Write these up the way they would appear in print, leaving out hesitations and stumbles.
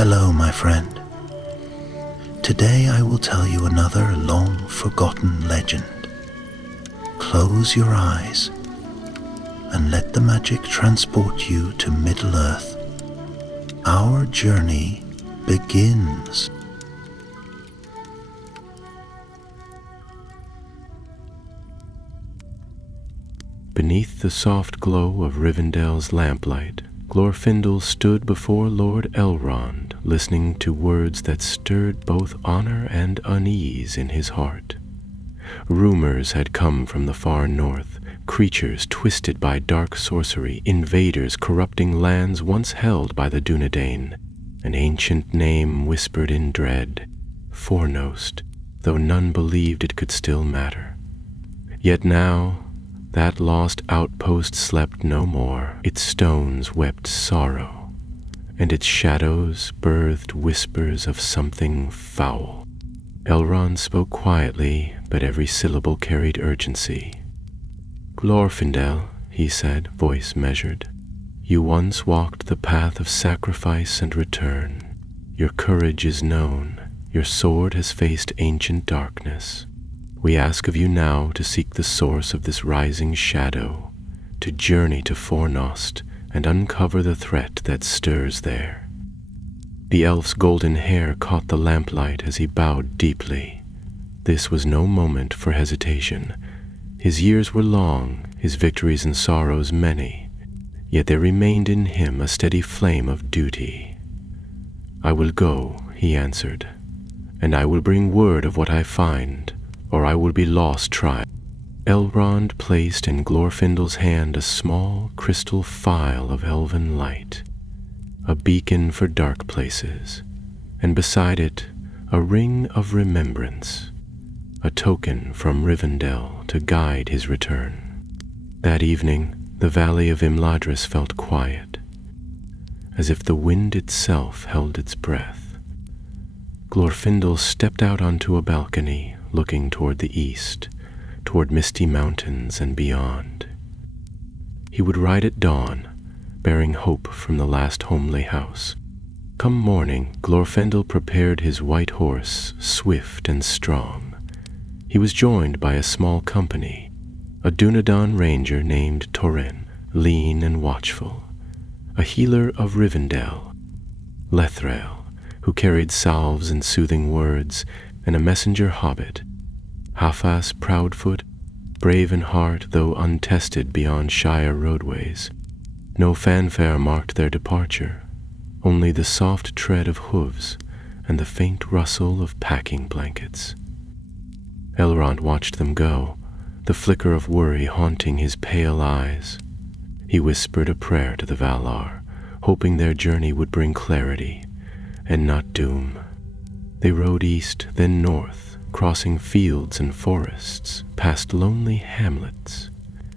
Hello, my friend. Today I will tell you another long-forgotten legend. Close your eyes and let the magic transport you to Middle-earth. Our journey begins. Beneath the soft glow of Rivendell's lamplight, Glorfindel stood before Lord Elrond, listening to words that stirred both honor and unease in his heart. Rumors had come from the far north, creatures twisted by dark sorcery, invaders corrupting lands once held by the Dunedain. An ancient name whispered in dread, Fornost, though none believed it could still matter. Yet now, that lost outpost slept no more. Its stones wept sorrow, and its shadows birthed whispers of something foul. Elrond spoke quietly, but every syllable carried urgency. "Glorfindel," he said, voice measured, "you once walked the path of sacrifice and return. Your courage is known. Your sword has faced ancient darkness. We ask of you now to seek the source of this rising shadow, to journey to Fornost and uncover the threat that stirs there." The elf's golden hair caught the lamplight as he bowed deeply. This was no moment for hesitation. His years were long, his victories and sorrows many, yet there remained in him a steady flame of duty. "I will go," he answered, "and I will bring word of what I find, or I will be lost trying." Elrond placed in Glorfindel's hand a small crystal phial of elven light, a beacon for dark places, and beside it a ring of remembrance, a token from Rivendell to guide his return. That evening, the valley of Imladris felt quiet, as if the wind itself held its breath. Glorfindel stepped out onto a balcony, looking toward the east, toward misty mountains and beyond. He would ride at dawn, bearing hope from the last homely house. Come morning, Glorfindel prepared his white horse, swift and strong. He was joined by a small company, a Dunedain ranger named Torin, lean and watchful, a healer of Rivendell, Lethrael, who carried salves and soothing words, and a messenger hobbit, Hafas Proudfoot, brave in heart though untested beyond Shire roadways. No fanfare marked their departure, only the soft tread of hooves and the faint rustle of packing blankets. Elrond watched them go, the flicker of worry haunting his pale eyes. He whispered a prayer to the Valar, hoping their journey would bring clarity and not doom. They rode east, then north, crossing fields and forests, past lonely hamlets.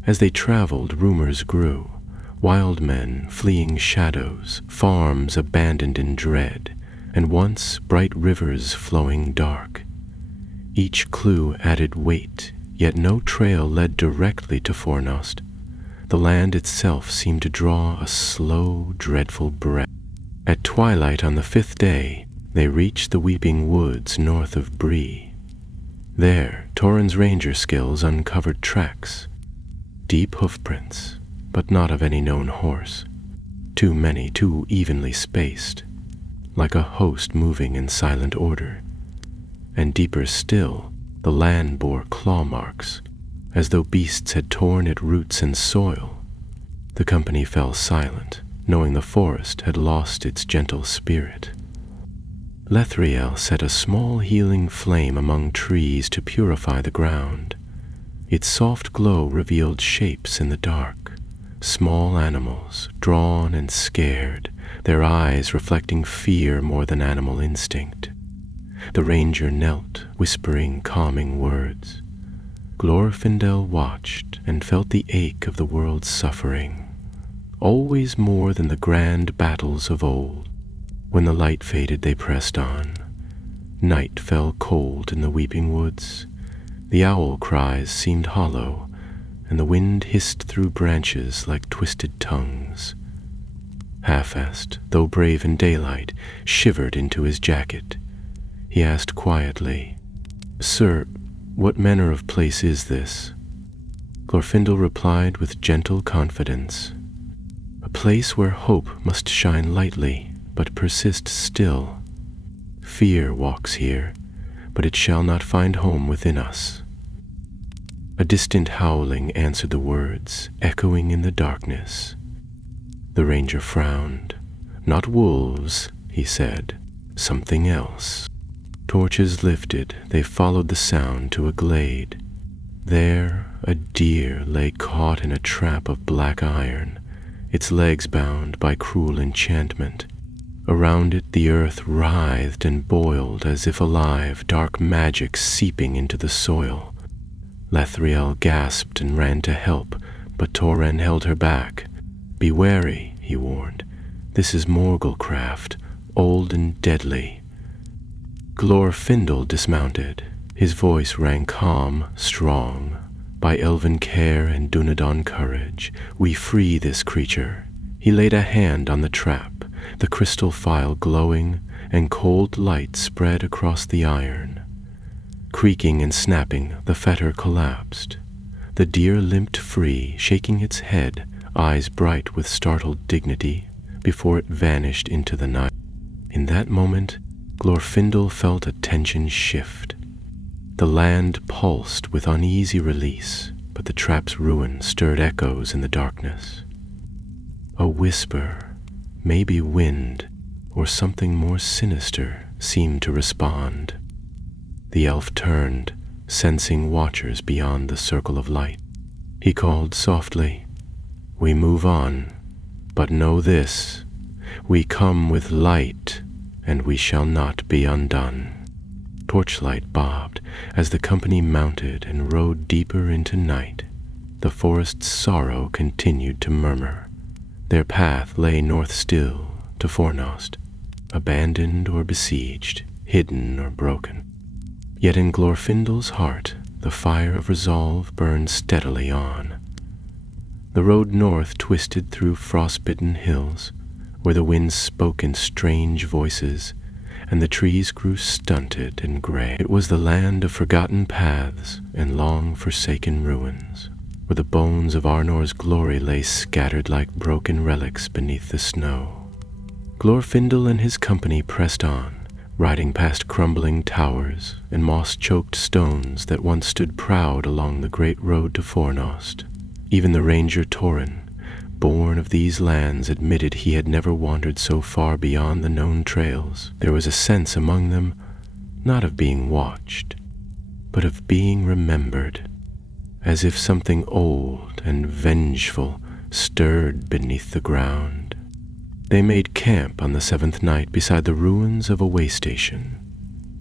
As they traveled, rumors grew. Wild men fleeing shadows, farms abandoned in dread, and once bright rivers flowing dark. Each clue added weight, yet no trail led directly to Fornost. The land itself seemed to draw a slow, dreadful breath. At twilight on the 5th day, they reached the Weeping Woods north of Bree. There, Torin's ranger skills uncovered tracks, deep hoofprints, but not of any known horse. Too many, too evenly spaced, like a host moving in silent order. And deeper still, the land bore claw marks, as though beasts had torn at roots and soil. The company fell silent, knowing the forest had lost its gentle spirit. Lethrael set a small healing flame among trees to purify the ground. Its soft glow revealed shapes in the dark, small animals, drawn and scared, their eyes reflecting fear more than animal instinct. The ranger knelt, whispering calming words. Glorfindel watched and felt the ache of the world's suffering, always more than the grand battles of old. When the light faded, they pressed on. Night fell cold in the Weeping Woods. The owl cries seemed hollow, and the wind hissed through branches like twisted tongues. Half-est, though brave in daylight, shivered into his jacket. He asked quietly, "Sir, what manner of place is this?" Glorfindel replied with gentle confidence, "A place where hope must shine lightly, but persist still. Fear walks here, but it shall not find home within us." A distant howling answered the words, echoing in the darkness. The ranger frowned. "Not wolves," he said, "something else." Torches lifted, they followed the sound to a glade. There a deer lay caught in a trap of black iron, its legs bound by cruel enchantment. Around it the earth writhed and boiled as if alive, dark magic seeping into the soil. Lethriel gasped and ran to help, but Torren held her back. "Be wary," he warned. "This is Morgul craft, old and deadly." Glorfindel dismounted. His voice rang calm, strong. "By elven care and Dunedain courage, we free this creature." He laid a hand on the trap, the crystal file glowing, and cold light spread across the iron. Creaking and snapping, the fetter collapsed. The deer limped free, shaking its head, eyes bright with startled dignity, before it vanished into the night. In that moment, Glorfindel felt a tension shift. The land pulsed with uneasy release, but the trap's ruin stirred echoes in the darkness. A whisper, maybe wind, or something more sinister, seemed to respond. The elf turned, sensing watchers beyond the circle of light. He called softly, "We move on, but know this, we come with light, and we shall not be undone." Torchlight bobbed as the company mounted and rode deeper into night. The forest's sorrow continued to murmur. Their path lay north still to Fornost, abandoned or besieged, hidden or broken. Yet in Glorfindel's heart the fire of resolve burned steadily on. The road north twisted through frost-bitten hills, where the winds spoke in strange voices, and the trees grew stunted and gray. It was the land of forgotten paths and long-forsaken ruins, where the bones of Arnor's glory lay scattered like broken relics beneath the snow. Glorfindel and his company pressed on, riding past crumbling towers and moss-choked stones that once stood proud along the great road to Fornost. Even the ranger Torren, born of these lands, admitted he had never wandered so far beyond the known trails. There was a sense among them, not of being watched, but of being remembered, as if something old and vengeful stirred beneath the ground. They made camp on the seventh night beside the ruins of a way station.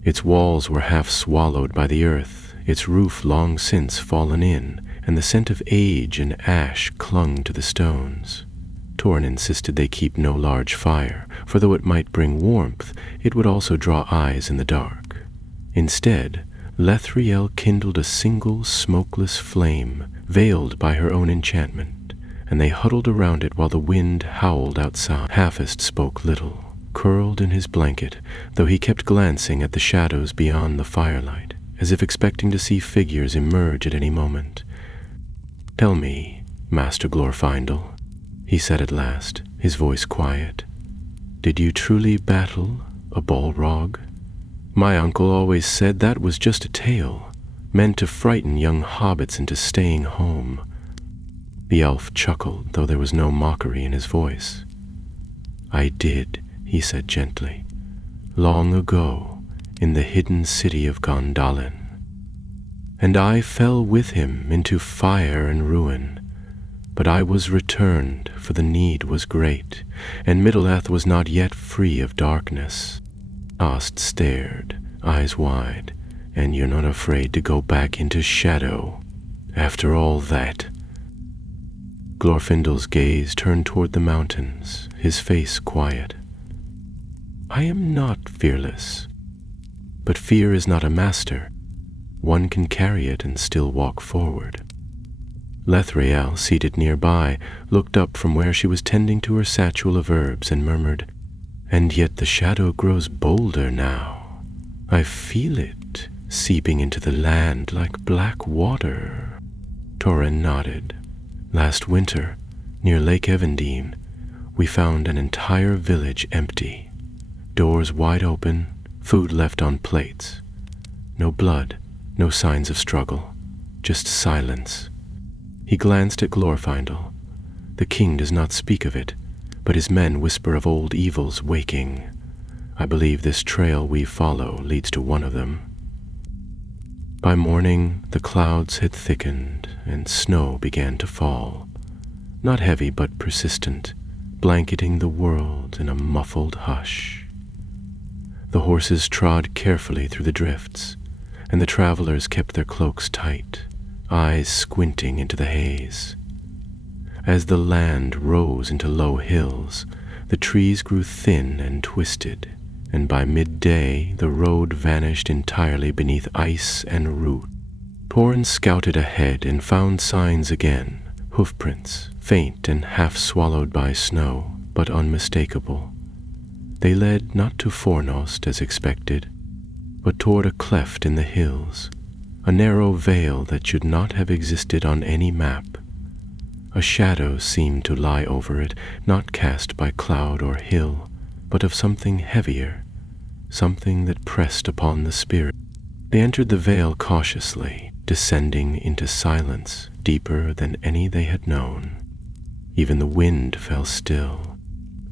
Its walls were half swallowed by the earth, its roof long since fallen in, and the scent of age and ash clung to the stones. Torren insisted they keep no large fire, for though it might bring warmth, it would also draw eyes in the dark. Instead, Lethriel kindled a single smokeless flame, veiled by her own enchantment, and they huddled around it while the wind howled outside. Half-est spoke little, curled in his blanket, though he kept glancing at the shadows beyond the firelight, as if expecting to see figures emerge at any moment. "Tell me, Master Glorfindel," he said at last, his voice quiet, "did you truly battle a Balrog? My uncle always said that was just a tale, meant to frighten young hobbits into staying home." The elf chuckled, though there was no mockery in his voice. "I did," he said gently, "long ago, in the hidden city of Gondolin. And I fell with him into fire and ruin, but I was returned, for the need was great, and Middle-earth was not yet free of darkness." Ost stared, eyes wide. "And you're not afraid to go back into shadow, after all that?" Glorfindel's gaze turned toward the mountains, his face quiet. "I am not fearless, but fear is not a master. One can carry it and still walk forward." Lethriel, seated nearby, looked up from where she was tending to her satchel of herbs and murmured, "And yet the shadow grows bolder now. I feel it, seeping into the land like black water." Torin nodded. "Last winter, near Lake Evandene, we found an entire village empty. Doors wide open, food left on plates. No blood, no signs of struggle, just silence." He glanced at Glorfindel. "The king does not speak of it, but his men whisper of old evils waking. I believe this trail we follow leads to one of them." By morning, the clouds had thickened and snow began to fall, not heavy but persistent, blanketing the world in a muffled hush. The horses trod carefully through the drifts, and the travelers kept their cloaks tight, eyes squinting into the haze. As the land rose into low hills, the trees grew thin and twisted, and by midday the road vanished entirely beneath ice and root. Torin scouted ahead and found signs again, hoofprints, faint and half swallowed by snow, but unmistakable. They led not to Fornost as expected, but toward a cleft in the hills, a narrow vale that should not have existed on any map. A shadow seemed to lie over it, not cast by cloud or hill, but of something heavier, something that pressed upon the spirit. They entered the vale cautiously, descending into silence deeper than any they had known. Even the wind fell still.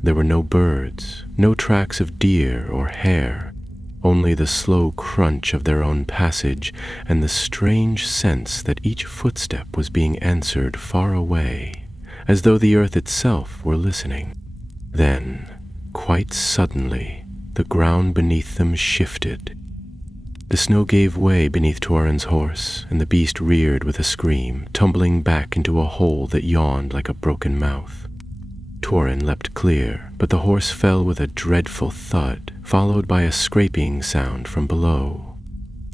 There were no birds, no tracks of deer or hare, only the slow crunch of their own passage and the strange sense that each footstep was being answered far away, as though the earth itself were listening. Then, quite suddenly, the ground beneath them shifted. The snow gave way beneath Torin's horse, and the beast reared with a scream, tumbling back into a hole that yawned like a broken mouth. Torin leapt clear, but the horse fell with a dreadful thud, followed by a scraping sound from below.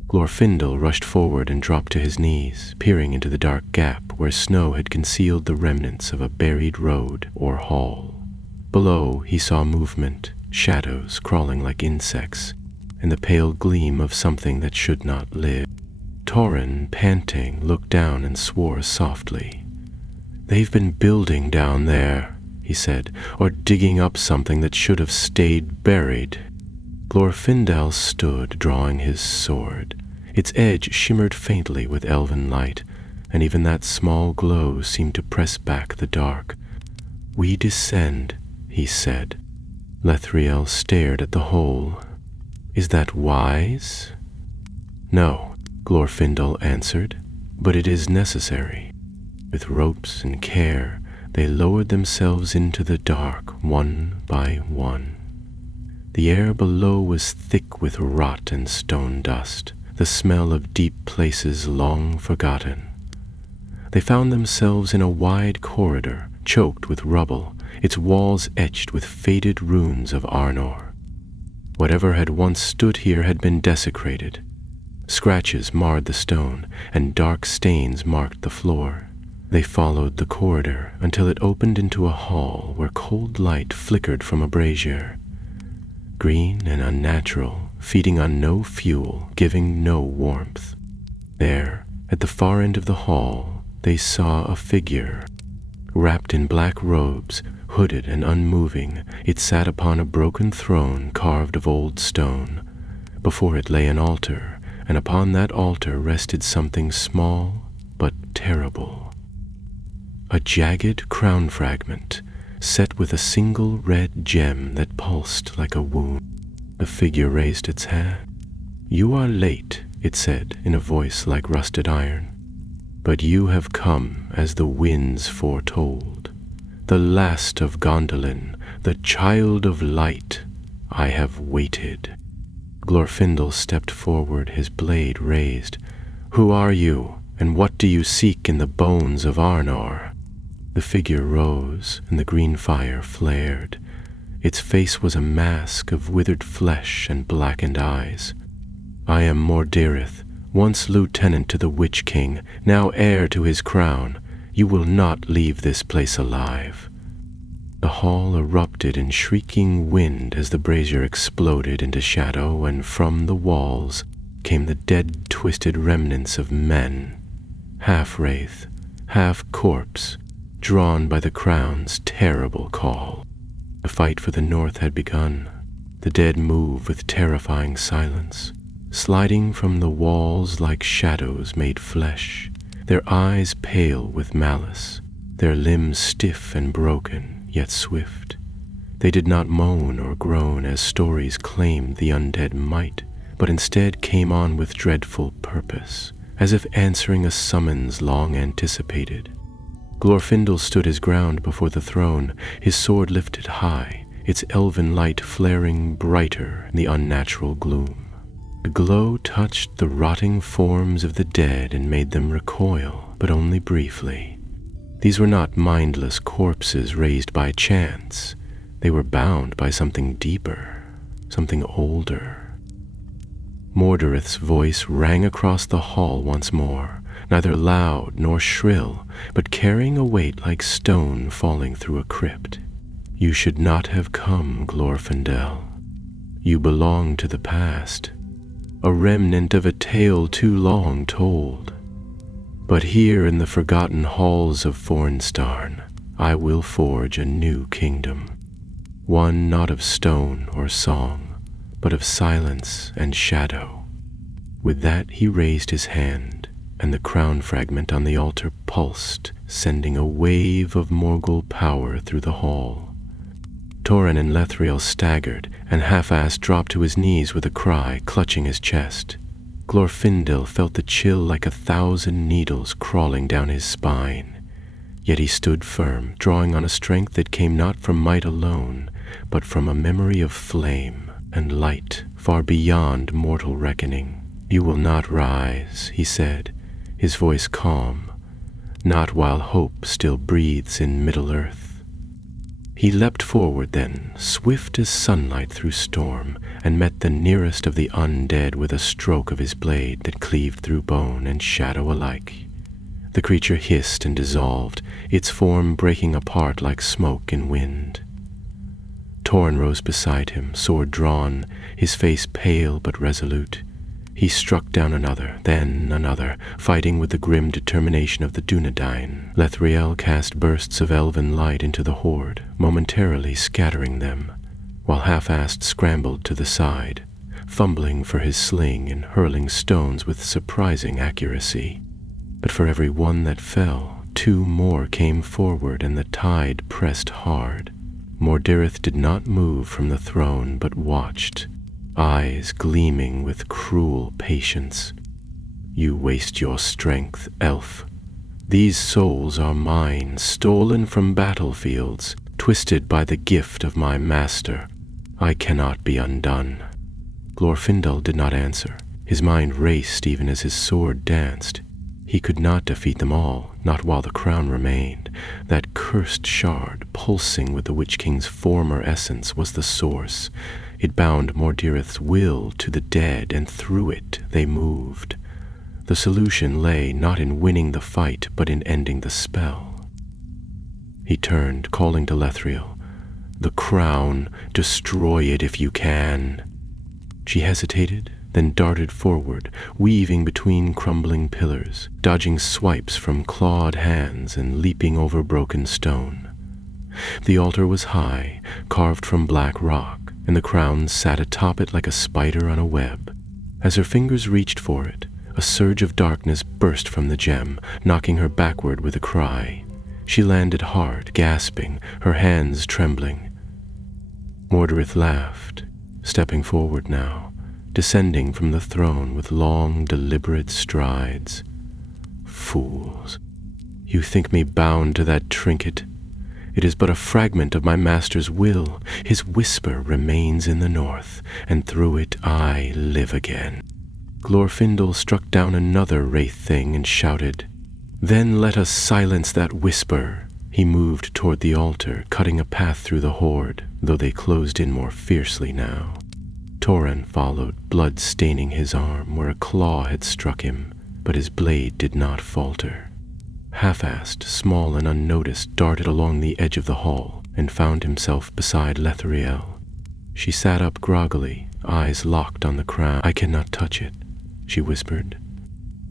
Glorfindel rushed forward and dropped to his knees, peering into the dark gap where snow had concealed the remnants of a buried road or hall. Below he saw movement, shadows crawling like insects, and the pale gleam of something that should not live. Torin, panting, looked down and swore softly. "They've been building down there," he said, "or digging up something that should have stayed buried." Glorfindel stood, drawing his sword. Its edge shimmered faintly with elven light, and even that small glow seemed to press back the dark. "We descend," he said. Lethriel stared at the hole. "Is that wise?" "No," Glorfindel answered, "but it is necessary." With ropes and care, they lowered themselves into the dark, one by one. The air below was thick with rot and stone dust, the smell of deep places long forgotten. They found themselves in a wide corridor, choked with rubble, its walls etched with faded runes of Arnor. Whatever had once stood here had been desecrated. Scratches marred the stone, and dark stains marked the floor. They followed the corridor until it opened into a hall where cold light flickered from a brazier. Green and unnatural, feeding on no fuel, giving no warmth. There, at the far end of the hall, they saw a figure. Wrapped in black robes, hooded and unmoving, it sat upon a broken throne carved of old stone. Before it lay an altar, and upon that altar rested something small but terrible. A jagged crown fragment, set with a single red gem that pulsed like a wound. The figure raised its hand. "You are late," it said in a voice like rusted iron, "but you have come as the winds foretold. The last of Gondolin, the child of light, I have waited." Glorfindel stepped forward, his blade raised. "Who are you, and what do you seek in the bones of Arnor?" The figure rose, and the green fire flared. Its face was a mask of withered flesh and blackened eyes. "I am Mordirith, once lieutenant to the Witch King, now heir to his crown. You will not leave this place alive." The hall erupted in shrieking wind as the brazier exploded into shadow, and from the walls came the dead, twisted remnants of men, half wraith, half corpse, drawn by the crown's terrible call. The fight for the north had begun. The dead move with terrifying silence, sliding from the walls like shadows made flesh, their eyes pale with malice, their limbs stiff and broken, yet swift. They did not moan or groan as stories claimed the undead might, but instead came on with dreadful purpose, as if answering a summons long anticipated. Glorfindel stood his ground before the throne, his sword lifted high, its elven light flaring brighter in the unnatural gloom. The glow touched the rotting forms of the dead and made them recoil, but only briefly. These were not mindless corpses raised by chance. They were bound by something deeper, something older. Mordorith's voice rang across the hall once more, neither loud nor shrill, but carrying a weight like stone falling through a crypt. "You should not have come, Glorfindel. You belong to the past, a remnant of a tale too long told. But here in the forgotten halls of Fornstarn, I will forge a new kingdom, one not of stone or song, but of silence and shadow." With that he raised his hand, and the crown fragment on the altar pulsed, sending a wave of Morgul power through the hall. Tauren and Lethriel staggered, and half-assed dropped to his knees with a cry, clutching his chest. Glorfindel felt the chill like 1,000 needles crawling down his spine. Yet he stood firm, drawing on a strength that came not from might alone, but from a memory of flame and light far beyond mortal reckoning. "You will not rise," he said, his voice calm, "not while hope still breathes in Middle-earth." He leapt forward then, swift as sunlight through storm, and met the nearest of the undead with a stroke of his blade that cleaved through bone and shadow alike. The creature hissed and dissolved, its form breaking apart like smoke in wind. Tauren rose beside him, sword drawn, his face pale but resolute. He struck down another, then another, fighting with the grim determination of the Dunedain. Lethriel cast bursts of elven light into the horde, momentarily scattering them, while half-assed scrambled to the side, fumbling for his sling and hurling stones with surprising accuracy. But for every one that fell, 2 more came forward, and the tide pressed hard. Mordirith did not move from the throne, but watched, eyes gleaming with cruel patience. "You waste your strength, elf. These souls are mine, stolen from battlefields, twisted by the gift of my master. I cannot be undone." Glorfindel did not answer. His mind raced even as his sword danced. He could not defeat them all, not while the crown remained. That cursed shard, pulsing with the Witch King's former essence, was the source. It bound Mordirith's will to the dead, and through it they moved. The solution lay not in winning the fight, but in ending the spell. He turned, calling to Lethriel, "The crown, destroy it if you can." She hesitated, then darted forward, weaving between crumbling pillars, dodging swipes from clawed hands and leaping over broken stone. The altar was high, carved from black rock, and the crown sat atop it like a spider on a web. As her fingers reached for it, a surge of darkness burst from the gem, knocking her backward with a cry. She landed hard, gasping, her hands trembling. Mordorith laughed, stepping forward now, descending from the throne with long, deliberate strides. "Fools, you think me bound to that trinket? It is but a fragment of my master's will. His whisper remains in the north, and through it I live again." Glorfindel struck down another wraith thing and shouted, "Then let us silence that whisper." He moved toward the altar, cutting a path through the horde, though they closed in more fiercely now. Tauren followed, blood staining his arm where a claw had struck him, but his blade did not falter. half-assed, small and unnoticed, darted along the edge of the hall and found himself beside Lethriel. She sat up groggily, eyes locked on the crown. "I cannot touch it," she whispered.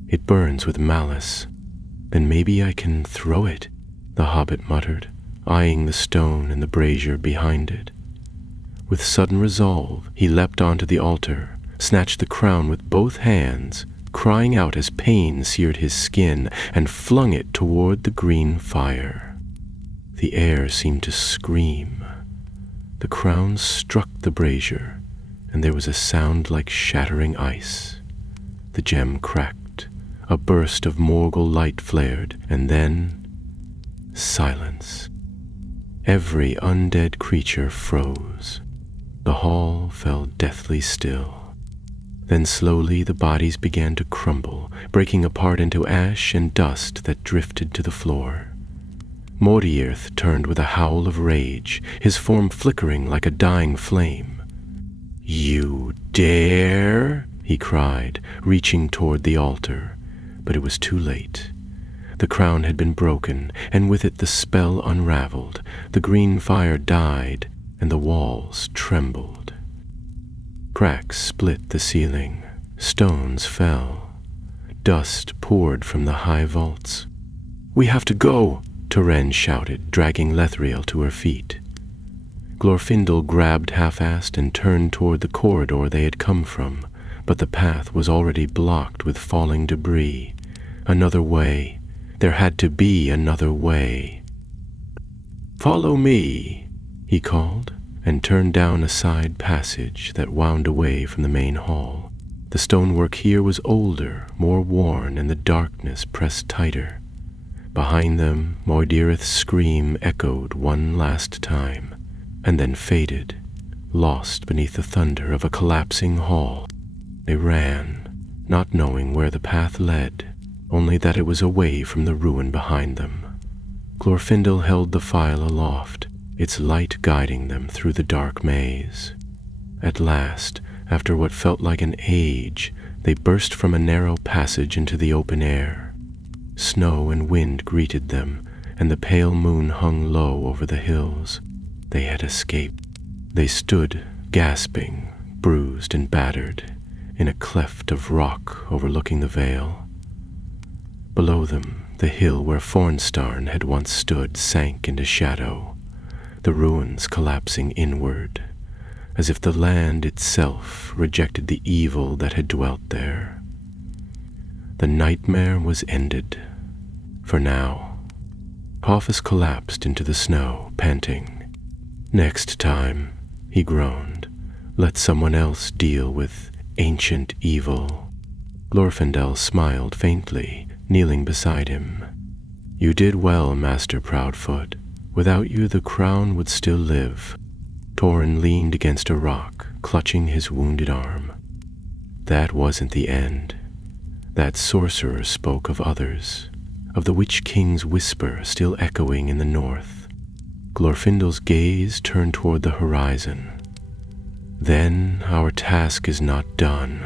"It burns with malice." "Then maybe I can throw it," the hobbit muttered, eyeing the stone and the brazier behind it. With sudden resolve, he leapt onto the altar, snatched the crown with both hands, crying out as pain seared his skin, and flung it toward the green fire. The air seemed to scream. The crown struck the brazier, and there was a sound like shattering ice. The gem cracked. A burst of Morgul light flared, and then silence. Every undead creature froze. The hall fell deathly still. Then slowly the bodies began to crumble, breaking apart into ash and dust that drifted to the floor. Mordiearth turned with a howl of rage, his form flickering like a dying flame. "You dare?" he cried, reaching toward the altar. But it was too late. The crown had been broken, and with it the spell unraveled. The green fire died, and the walls trembled. Cracks split the ceiling. Stones fell. Dust poured from the high vaults. "We have to go!" Turen shouted, dragging Lethriel to her feet. Glorfindel grabbed half-assed and turned toward the corridor they had come from, but the path was already blocked with falling debris. Another way. There had to be another way. "Follow me," he called, and turned down a side passage that wound away from the main hall. The stonework here was older, more worn, and the darkness pressed tighter. Behind them, Mordiearth's scream echoed one last time, and then faded, lost beneath the thunder of a collapsing hall. They ran, not knowing where the path led, only that it was away from the ruin behind them. Glorfindel held the phial aloft, its light guiding them through the dark maze. At last, after what felt like an age, they burst from a narrow passage into the open air. Snow and wind greeted them, and the pale moon hung low over the hills. They had escaped. They stood, gasping, bruised and battered, in a cleft of rock overlooking the vale. Below them, the hill where Fornstarn had once stood sank into shadow, the ruins collapsing inward, as if the land itself rejected the evil that had dwelt there. The nightmare was ended, for now. Hoffus collapsed into the snow, panting. "Next time," he groaned, "let someone else deal with ancient evil." Glorfindel smiled faintly, kneeling beside him. "You did well, Master Proudfoot. Without you, the crown would still live." Tauren leaned against a rock, clutching his wounded arm. "That wasn't the end. That sorcerer spoke of others, of the Witch King's whisper still echoing in the north." Glorfindel's gaze turned toward the horizon. "Then our task is not done."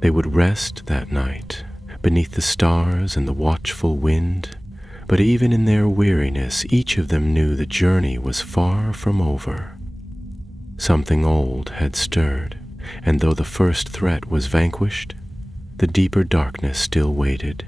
They would rest that night, beneath the stars and the watchful wind, but even in their weariness, each of them knew the journey was far from over. Something old had stirred, and though the first threat was vanquished, the deeper darkness still waited.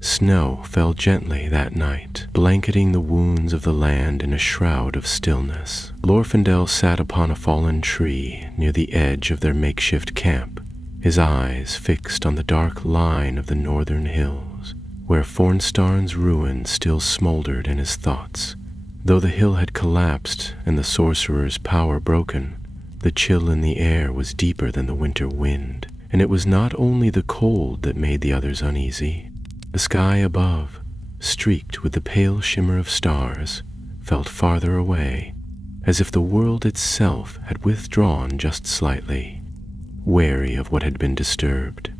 Snow fell gently that night, blanketing the wounds of the land in a shroud of stillness. Glorfindel sat upon a fallen tree near the edge of their makeshift camp, his eyes fixed on the dark line of the northern hills, where Fornstarn's ruin still smoldered in his thoughts. Though the hill had collapsed and the sorcerer's power broken, the chill in the air was deeper than the winter wind, and it was not only the cold that made the others uneasy. The sky above, streaked with the pale shimmer of stars, felt farther away, as if the world itself had withdrawn just slightly, wary of what had been disturbed.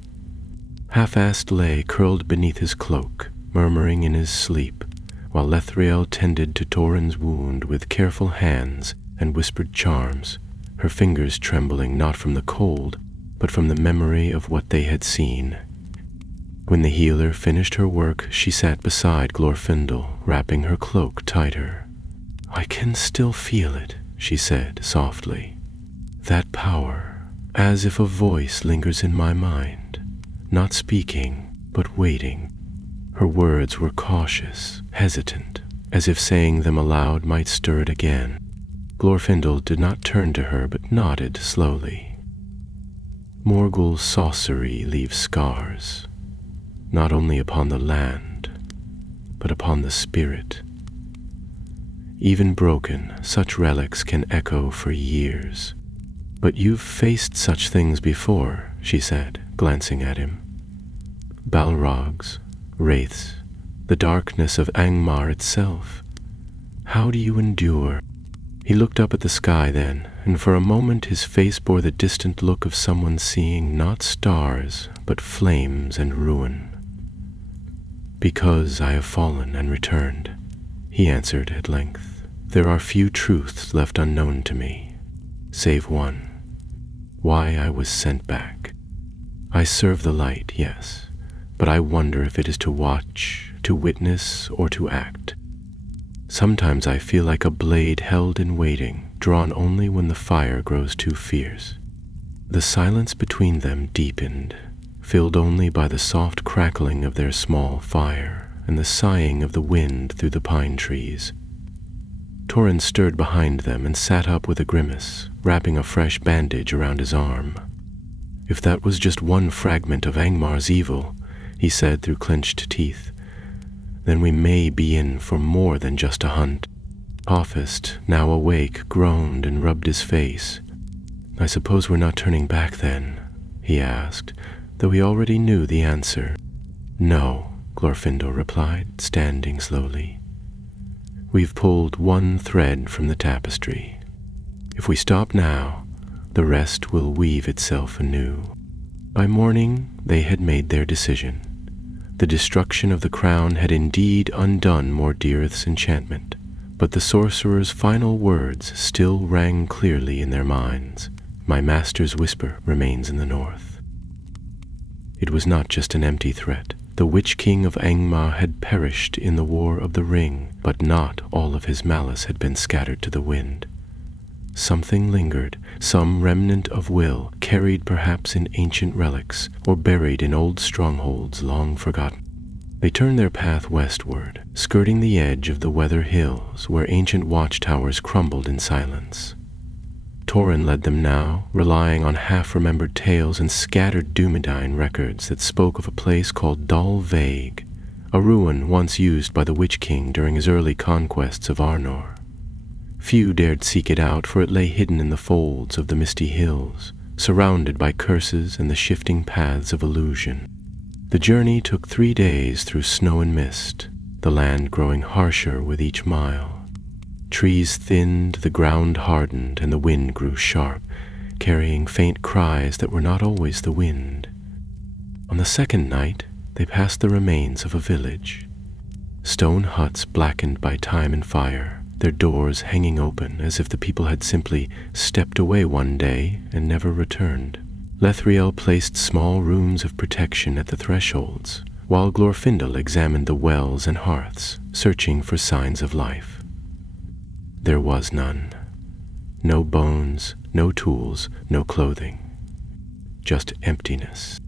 Half-assed lay curled beneath his cloak, murmuring in his sleep, while Lethriel tended to Tauren's wound with careful hands and whispered charms, her fingers trembling not from the cold, but from the memory of what they had seen. When the healer finished her work, she sat beside Glorfindel, wrapping her cloak tighter. "I can still feel it," she said softly. "That power, as if a voice lingers in my mind, not speaking, but waiting." Her words were cautious, hesitant, as if saying them aloud might stir it again. Glorfindel did not turn to her, but nodded slowly. Morgul's sorcery leaves scars, not only upon the land, but upon the spirit. Even broken, such relics can echo for years. "But you've faced such things before," she said, glancing at him. "Balrogs, wraiths, the darkness of Angmar itself. How do you endure?" He looked up at the sky then, and for a moment his face bore the distant look of someone seeing not stars, but flames and ruin. "Because I have fallen and returned," he answered at length. "There are few truths left unknown to me, save one: why I was sent back. I serve the light, yes, but I wonder if it is to watch, to witness, or to act. Sometimes I feel like a blade held in waiting, drawn only when the fire grows too fierce." The silence between them deepened, filled only by the soft crackling of their small fire and the sighing of the wind through the pine trees. Torrin stirred behind them and sat up with a grimace, wrapping a fresh bandage around his arm. "If that was just one fragment of Angmar's evil," he said through clenched teeth, "then we may be in for more than just a hunt." Hoffist, now awake, groaned and rubbed his face. "I suppose we're not turning back then?" he asked, though he already knew the answer. "No," Glorfindel replied, standing slowly. "We've pulled one thread from the tapestry. If we stop now, the rest will weave itself anew." By morning, they had made their decision. The destruction of the crown had indeed undone Mordirith's enchantment, but the sorcerer's final words still rang clearly in their minds. "My master's whisper remains in the north." It was not just an empty threat. The Witch King of Angmar had perished in the War of the Ring, but not all of his malice had been scattered to the wind. Something lingered, some remnant of will, carried perhaps in ancient relics, or buried in old strongholds long forgotten. They turned their path westward, skirting the edge of the Weather Hills, where ancient watchtowers crumbled in silence. Torrin led them now, relying on half-remembered tales and scattered Dunedain records that spoke of a place called Dol Vague, a ruin once used by the Witch King during his early conquests of Arnor. Few dared seek it out, for it lay hidden in the folds of the misty hills, surrounded by curses and the shifting paths of illusion. The journey took 3 days through snow and mist, the land growing harsher with each mile. Trees thinned, the ground hardened, and the wind grew sharp, carrying faint cries that were not always the wind. On the second night, they passed the remains of a village. Stone huts blackened by time and fire, their doors hanging open as if the people had simply stepped away one day and never returned. Lethriel placed small rooms of protection at the thresholds, while Glorfindel examined the wells and hearths, searching for signs of life. There was none. No bones, no tools, no clothing. Just emptiness.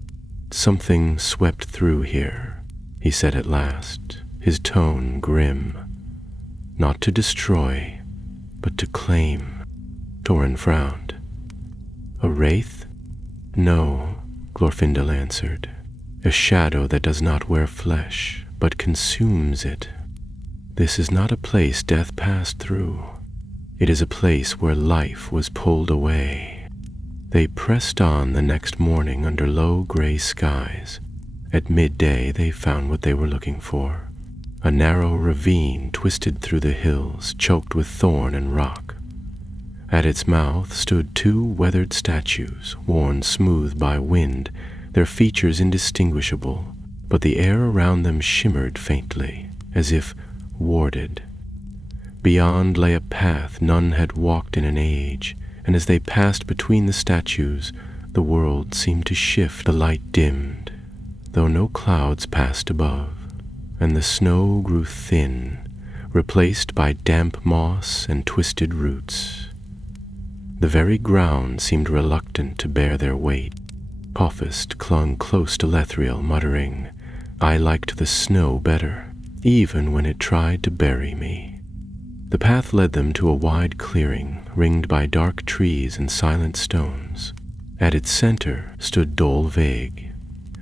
"Something swept through here," he said at last, his tone grim. "Not to destroy, but to claim." Torrin frowned. "A wraith?" "No," Glorfindel answered. "A shadow that does not wear flesh, but consumes it. This is not a place death passed through. It is a place where life was pulled away." They pressed on the next morning under low gray skies. At midday they found what they were looking for. A narrow ravine twisted through the hills, choked with thorn and rock. At its mouth stood 2 weathered statues, worn smooth by wind, their features indistinguishable, but the air around them shimmered faintly, as if warded. Beyond lay a path none had walked in an age, and as they passed between the statues, the world seemed to shift. The light dimmed. though no clouds passed above, and the snow grew thin, replaced by damp moss and twisted roots. The very ground seemed reluctant to bear their weight. Cophist clung close to Lethriel, muttering, "I liked the snow better, even when it tried to bury me." The path led them to a wide clearing, ringed by dark trees and silent stones. At its center stood Dol Vague.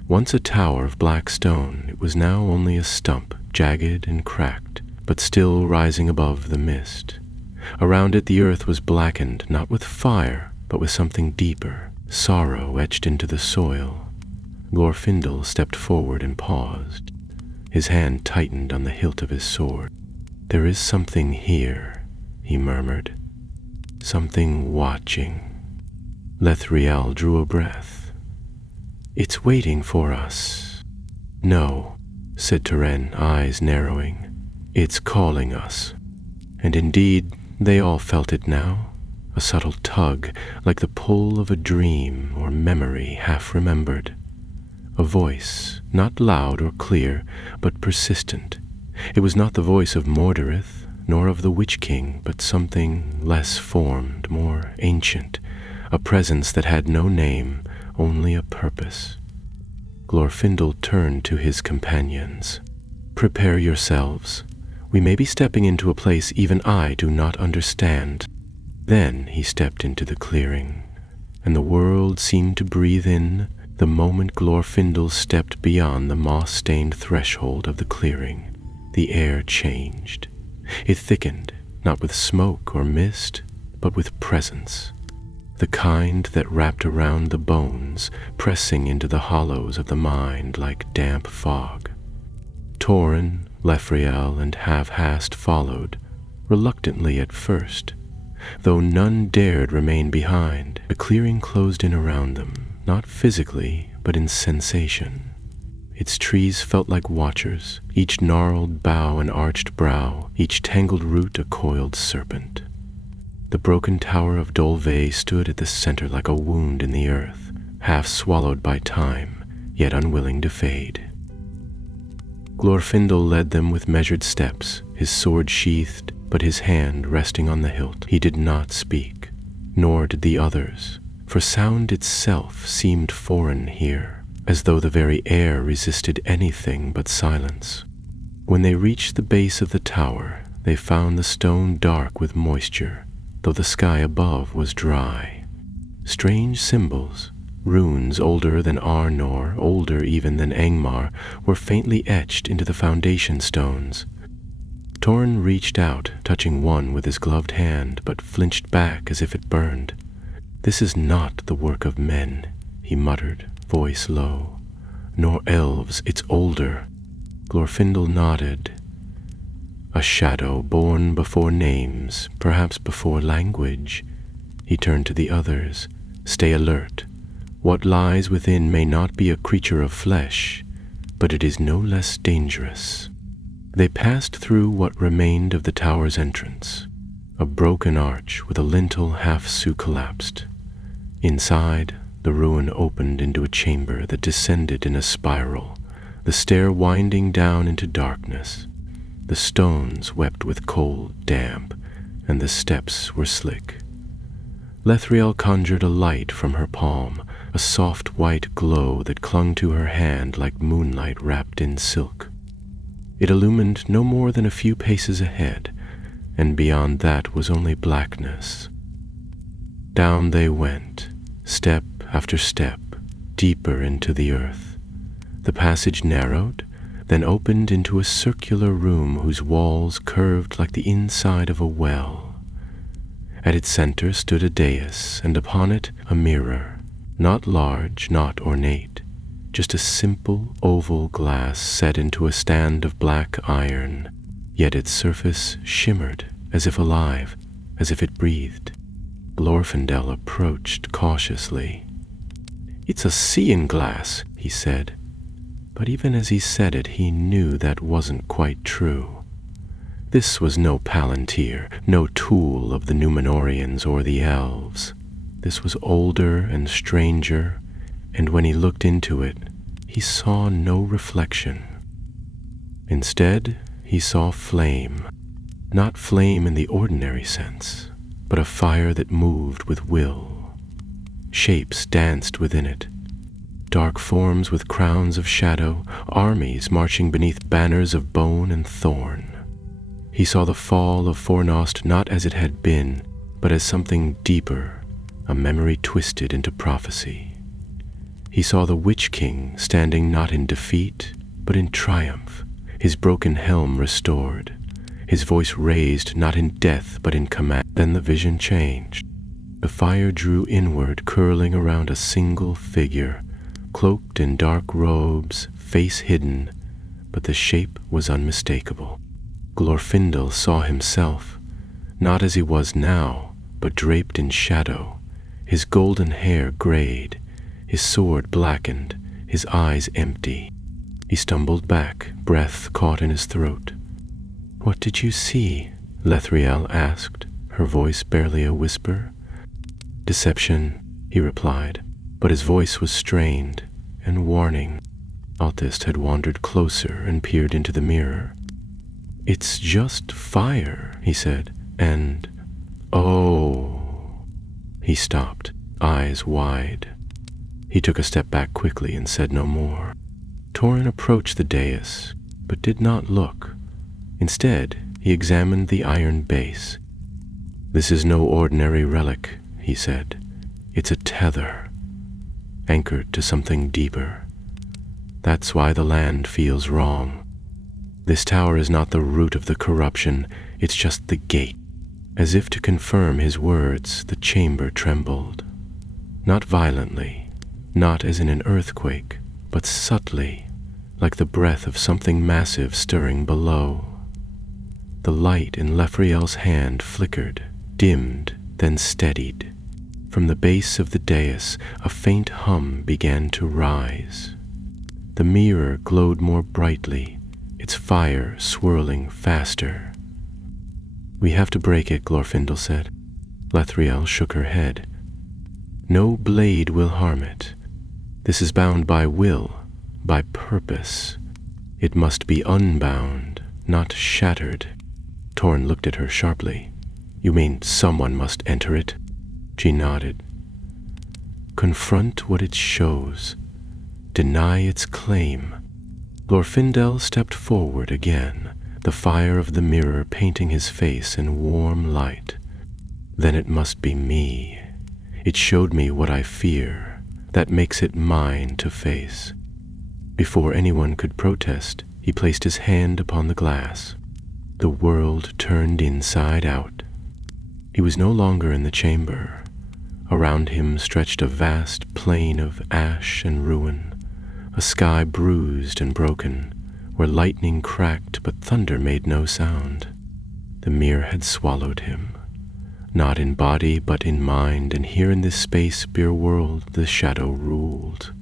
Once a tower of black stone, it was now only a stump, jagged and cracked, but still rising above the mist. Around it the earth was blackened, not with fire, but with something deeper, sorrow etched into the soil. Glorfindel stepped forward and paused. His hand tightened on the hilt of his sword. "There is something here," he murmured. "Something watching." Lethriel drew a breath. "It's waiting for us." "No," said Turen, eyes narrowing. "It's calling us." And indeed, they all felt it now, a subtle tug, like the pull of a dream or memory half remembered. A voice, not loud or clear, but persistent. It was not the voice of Mordorith, nor of the Witch King, but something less formed, more ancient, a presence that had no name, only a purpose. Glorfindel turned to his companions. "Prepare yourselves. We may be stepping into a place even I do not understand." Then he stepped into the clearing, and the world seemed to breathe in the moment Glorfindel stepped beyond the moss-stained threshold of the clearing. The air changed. It thickened, not with smoke or mist, but with presence, the kind that wrapped around the bones, pressing into the hollows of the mind like damp fog. Tauren, Lethriel, and Half-Hast followed, reluctantly at first. Though none dared remain behind, the clearing closed in around them, not physically, but in sensation. Its trees felt like watchers, each gnarled bough an arched brow, each tangled root a coiled serpent. The broken tower of Dol Vague stood at the center like a wound in the earth, half swallowed by time, yet unwilling to fade. Glorfindel led them with measured steps, his sword sheathed, but his hand resting on the hilt. He did not speak, nor did the others, for sound itself seemed foreign here, as though the very air resisted anything but silence. When they reached the base of the tower, they found the stone dark with moisture, though the sky above was dry. Strange symbols, runes older than Arnor, older even than Angmar, were faintly etched into the foundation stones. Tauren reached out, touching one with his gloved hand, but flinched back as if it burned. "This is not the work of men," he muttered, voice low. "Nor elves, it's older." Glorfindel nodded. "A shadow born before names, perhaps before language." He turned to the others. "Stay alert. What lies within may not be a creature of flesh, but it is no less dangerous." They passed through what remained of the tower's entrance, a broken arch with a lintel half collapsed. Inside, the ruin opened into a chamber that descended in a spiral, the stair winding down into darkness. The stones wept with cold damp, and the steps were slick. Lethriel conjured a light from her palm, a soft white glow that clung to her hand like moonlight wrapped in silk. It illumined no more than a few paces ahead, and beyond that was only blackness. Down they went, step after step, deeper into the earth. The passage narrowed, then opened into a circular room whose walls curved like the inside of a well. At its center stood a dais, and upon it a mirror, not large, not ornate, just a simple oval glass set into a stand of black iron, yet its surface shimmered as if alive, as if it breathed. Glorfindel approached cautiously. "It's a seeing glass," he said, but even as he said it, he knew that wasn't quite true. This was no palantir, no tool of the Númenóreans or the elves. This was older and stranger, and when he looked into it, he saw no reflection. Instead, he saw flame, not flame in the ordinary sense, but a fire that moved with will. Shapes danced within it, dark forms with crowns of shadow, armies marching beneath banners of bone and thorn. He saw the fall of Fornost not as it had been, but as something deeper, a memory twisted into prophecy. He saw the Witch King standing not in defeat, but in triumph, his broken helm restored, his voice raised not in death, but in command. Then the vision changed. The fire drew inward, curling around a single figure, cloaked in dark robes, face hidden, but the shape was unmistakable. Glorfindel saw himself, not as he was now, but draped in shadow, his golden hair grayed, his sword blackened, his eyes empty. He stumbled back, breath caught in his throat. "What did you see?" Lethriel asked, her voice barely a whisper. "Deception," he replied, but his voice was strained and warning. Altist had wandered closer and peered into the mirror. "It's just fire," he said, and... "Oh..." He stopped, eyes wide. He took a step back quickly and said no more. Torin approached the dais, but did not look. Instead, he examined the iron base. "This is no ordinary relic," he said. "It's a tether, anchored to something deeper. That's why the land feels wrong. This tower is not the root of the corruption, it's just the gate." As if to confirm his words, the chamber trembled. Not violently, not as in an earthquake, but subtly, like the breath of something massive stirring below. The light in Lethriel's hand flickered, dimmed, then steadied. From the base of the dais, a faint hum began to rise. The mirror glowed more brightly, its fire swirling faster. "We have to break it," Glorfindel said. Lethriel shook her head. "No blade will harm it. This is bound by will, by purpose. It must be unbound, not shattered." Torn looked at her sharply. "You mean someone must enter it?" She nodded. "Confront what it shows. Deny its claim." Glorfindel stepped forward again, the fire of the mirror painting his face in warm light. "Then it must be me. It showed me what I fear. That makes it mine to face." Before anyone could protest, he placed his hand upon the glass. The world turned inside out. He was no longer in the chamber. Around him stretched a vast plain of ash and ruin, a sky bruised and broken, where lightning cracked but thunder made no sound. The mirror had swallowed him, not in body but in mind, and here in this space-bare world the shadow ruled.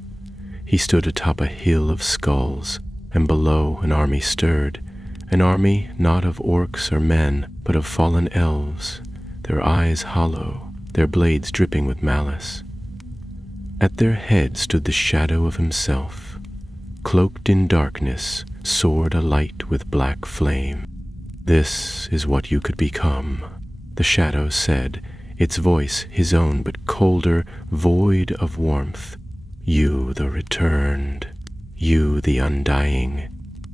He stood atop a hill of skulls, and below an army stirred, an army not of orcs or men, but of fallen elves, their eyes hollow, their blades dripping with malice. At their head stood the shadow of himself, cloaked in darkness, sword alight with black flame. "This is what you could become," the shadow said, its voice his own but colder, void of warmth. "You the returned, you the undying.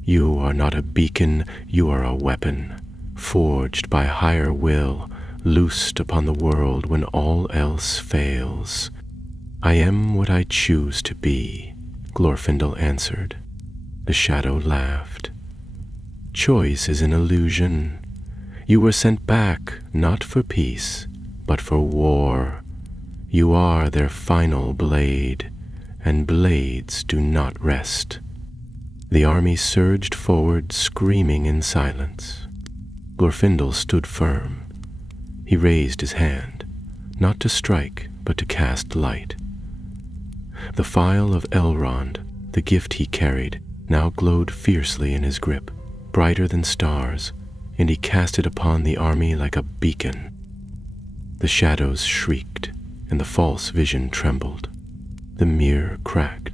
You are not a beacon, you are a weapon, forged by higher will, loosed upon the world when all else fails." "I am what I choose to be," Glorfindel answered. The shadow laughed. "Choice is an illusion. You were sent back, not for peace, but for war. You are their final blade, and blades do not rest." The army surged forward, screaming in silence. Glorfindel stood firm. He raised his hand, not to strike, but to cast light. The phial of Elrond, the gift he carried, now glowed fiercely in his grip, brighter than stars, and he cast it upon the army like a beacon. The shadows shrieked, and the false vision trembled. The mirror cracked.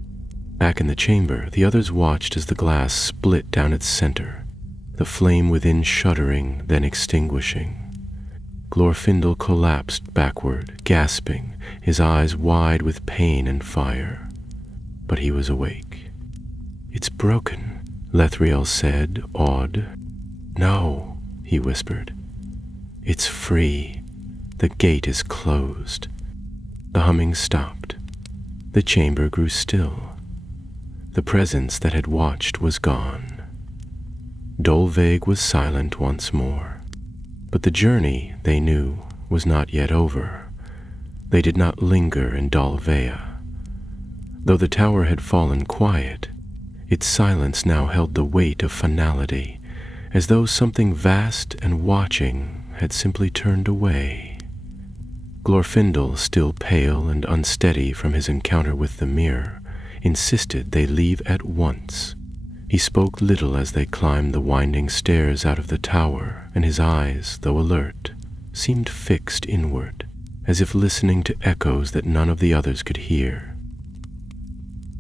Back in the chamber, the others watched as the glass split down its center, the flame within shuddering, then extinguishing. Glorfindel collapsed backward, gasping, his eyes wide with pain and fire. But he was awake. "It's broken," Lethriel said, awed. "No," he whispered. "It's free. The gate is closed." The humming stopped. The chamber grew still. The presence that had watched was gone. Dolveg was silent once more. But the journey, they knew, was not yet over. They did not linger in Dalvea. Though the tower had fallen quiet, its silence now held the weight of finality, as though something vast and watching had simply turned away. Glorfindel, still pale and unsteady from his encounter with the mirror, insisted they leave at once. He spoke little as they climbed the winding stairs out of the tower, and his eyes, though alert, seemed fixed inward, as if listening to echoes that none of the others could hear.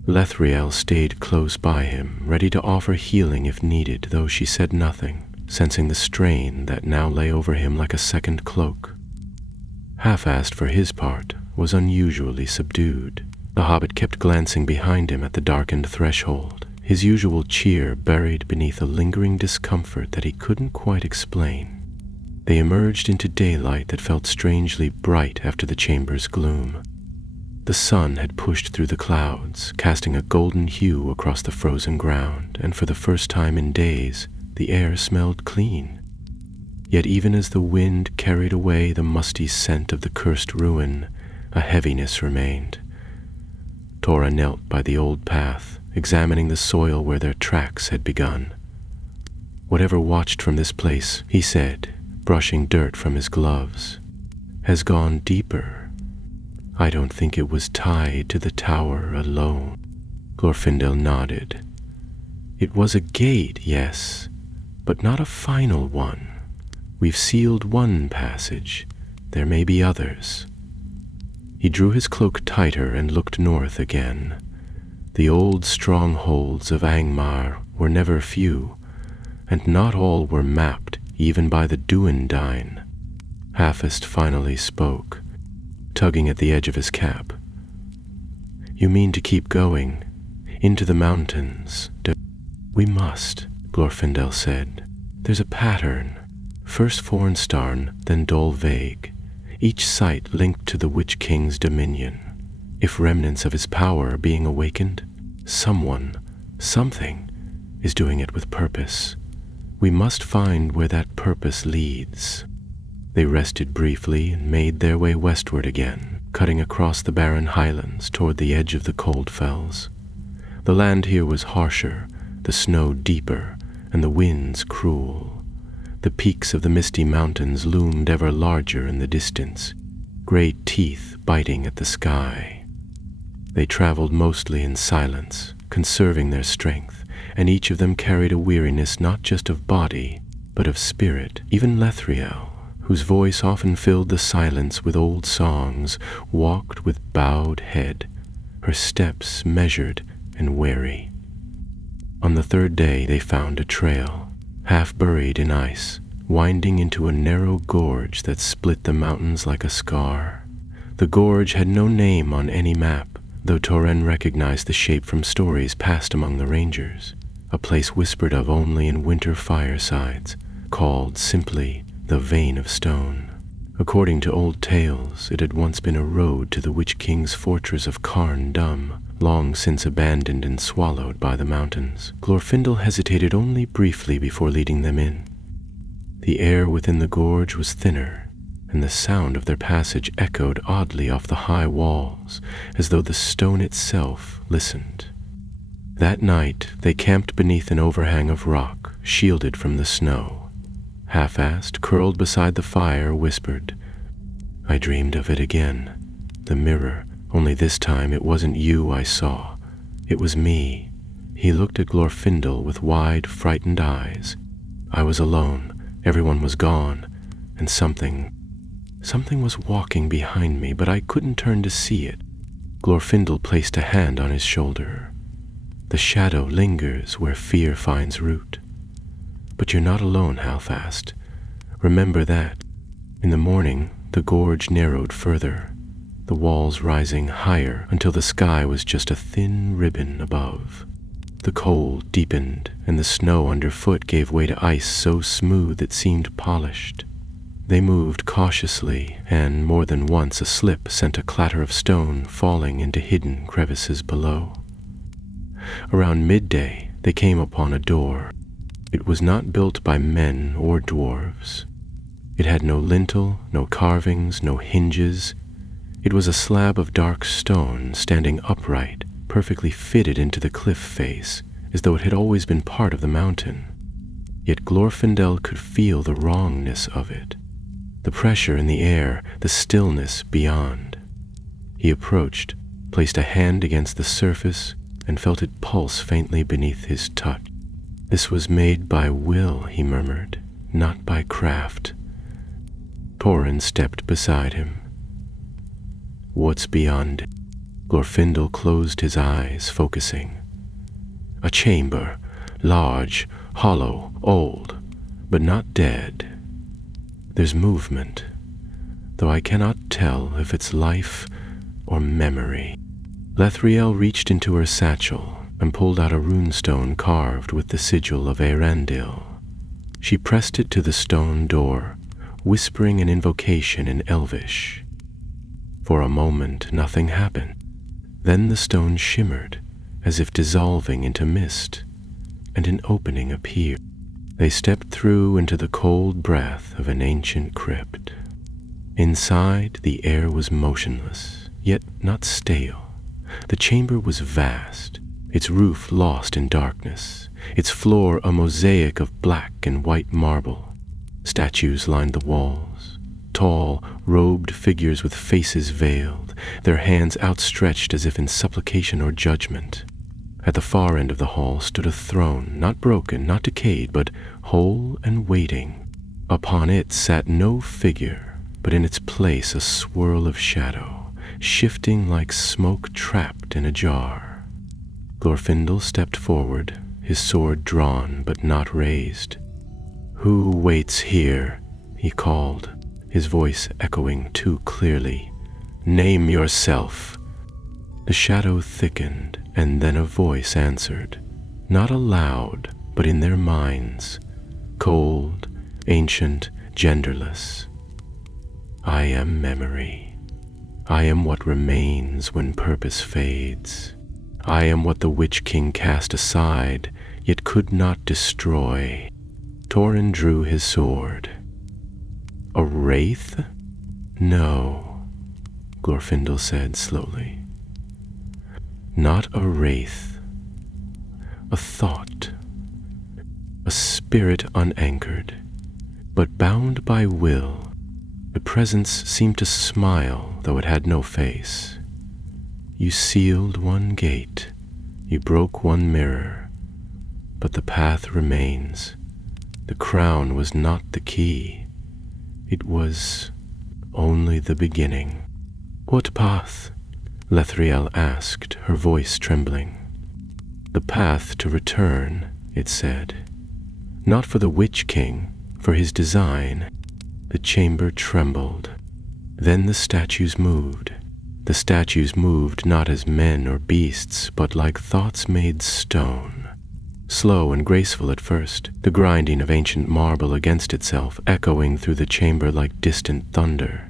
Lethriel stayed close by him, ready to offer healing if needed, though she said nothing, sensing the strain that now lay over him like a second cloak. Half-assed for his part, was unusually subdued. The hobbit kept glancing behind him at the darkened threshold, his usual cheer buried beneath a lingering discomfort that he couldn't quite explain. They emerged into daylight that felt strangely bright after the chamber's gloom. The sun had pushed through the clouds, casting a golden hue across the frozen ground, and for the first time in days, the air smelled clean. Yet even as the wind carried away the musty scent of the cursed ruin, a heaviness remained. Tora knelt by the old path, examining the soil where their tracks had begun. "Whatever watched from this place," he said, brushing dirt from his gloves, "has gone deeper. I don't think it was tied to the tower alone." Glorfindel nodded. "It was a gate, yes, but not a final one. We've sealed one passage. There may be others." He drew his cloak tighter and looked north again. The old strongholds of Angmar were never few, and not all were mapped even by the Duendine. Hafist finally spoke, tugging at the edge of his cap. "You mean to keep going, into the mountains?" "We must," Glorfindel said. "There's a pattern. First Fornstarn, then Dolveg, each site linked to the Witch King's dominion. If remnants of his power are being awakened, someone, something, is doing it with purpose. We must find where that purpose leads." They rested briefly and made their way westward again, cutting across the barren highlands toward the edge of the cold fells. The land here was harsher, the snow deeper, and the winds cruel. The peaks of the misty mountains loomed ever larger in the distance, great teeth biting at the sky. They traveled mostly in silence, conserving their strength, and each of them carried a weariness not just of body, but of spirit. Even Lethriel, whose voice often filled the silence with old songs, walked with bowed head, her steps measured and wary. On the third day they found a trail, half buried in ice, winding into a narrow gorge that split the mountains like a scar. The gorge had no name on any map, though Torren recognized the shape from stories passed among the rangers, a place whispered of only in winter firesides, called simply the Vein of Stone. According to old tales, it had once been a road to the Witch King's fortress of Carn Dum, long since abandoned and swallowed by the mountains. Glorfindel hesitated only briefly before leading them in. The air within the gorge was thinner, and the sound of their passage echoed oddly off the high walls, as though the stone itself listened. That night they camped beneath an overhang of rock, shielded from the snow. Half-assed, curled beside the fire, whispered, "I dreamed of it again. The mirror, only this time it wasn't you I saw. It was me." He looked at Glorfindel with wide, frightened eyes. "I was alone, everyone was gone, and something was walking behind me, but I couldn't turn to see it." Glorfindel placed a hand on his shoulder. The shadow lingers where fear finds root. But you're not alone, Halfast. Remember that. In the morning, the gorge narrowed further, the walls rising higher until the sky was just a thin ribbon above. The cold deepened, and the snow underfoot gave way to ice so smooth it seemed polished. They moved cautiously, and more than once a slip sent a clatter of stone falling into hidden crevices below. Around midday, they came upon a door. It was not built by men or dwarves. It had no lintel, no carvings, no hinges. It was a slab of dark stone standing upright, perfectly fitted into the cliff face, as though it had always been part of the mountain. Yet Glorfindel could feel the wrongness of it, the pressure in the air, the stillness beyond. He approached, placed a hand against the surface, and felt it pulse faintly beneath his touch. This was made by will, he murmured, not by craft. Torin stepped beside him. What's beyond it? Glorfindel closed his eyes, focusing. A chamber, large, hollow, old, but not dead. There's movement, though I cannot tell if it's life or memory. Lethriel reached into her satchel and pulled out a runestone carved with the sigil of Eärendil. She pressed it to the stone door, whispering an invocation in Elvish. For a moment, nothing happened. Then the stone shimmered, as if dissolving into mist, and an opening appeared. They stepped through into the cold breath of an ancient crypt. Inside, the air was motionless, yet not stale. The chamber was vast, its roof lost in darkness, its floor a mosaic of black and white marble. Statues lined the walls, tall, robed figures with faces veiled, their hands outstretched as if in supplication or judgment. At the far end of the hall stood a throne, not broken, not decayed, but whole and waiting. Upon it sat no figure, but in its place a swirl of shadow, shifting like smoke trapped in a jar. Glorfindel stepped forward, his sword drawn but not raised. "Who waits here?" he called, his voice echoing too clearly. "Name yourself." The shadow thickened, and then a voice answered, not aloud, but in their minds, cold, ancient, genderless. "I am memory. I am what remains when purpose fades. I am what the Witch King cast aside, yet could not destroy." Torin drew his sword. "A wraith?" "No," Glorfindel said slowly. "Not a wraith. A thought. A spirit unanchored, but bound by will. The presence seemed to smile, though it had no face. You sealed one gate, you broke one mirror, but the path remains. The crown was not the key. It was only the beginning." "What path?" Lethriel asked, her voice trembling. "The path to return," it said. "Not for the Witch King, for his design." The chamber trembled. Then the statues moved. The statues moved not as men or beasts, but like thoughts made stone. Slow and graceful at first, the grinding of ancient marble against itself echoing through the chamber like distant thunder.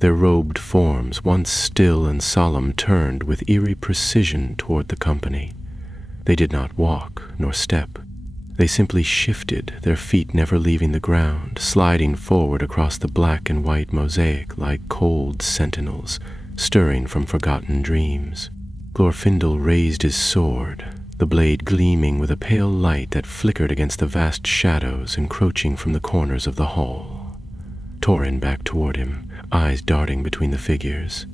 Their robed forms, once still and solemn, turned with eerie precision toward the company. They did not walk nor step. They simply shifted, their feet never leaving the ground, sliding forward across the black and white mosaic like cold sentinels, stirring from forgotten dreams. Glorfindel raised his sword, the blade gleaming with a pale light that flickered against the vast shadows encroaching from the corners of the hall. Torin backed toward him, eyes darting between the figures.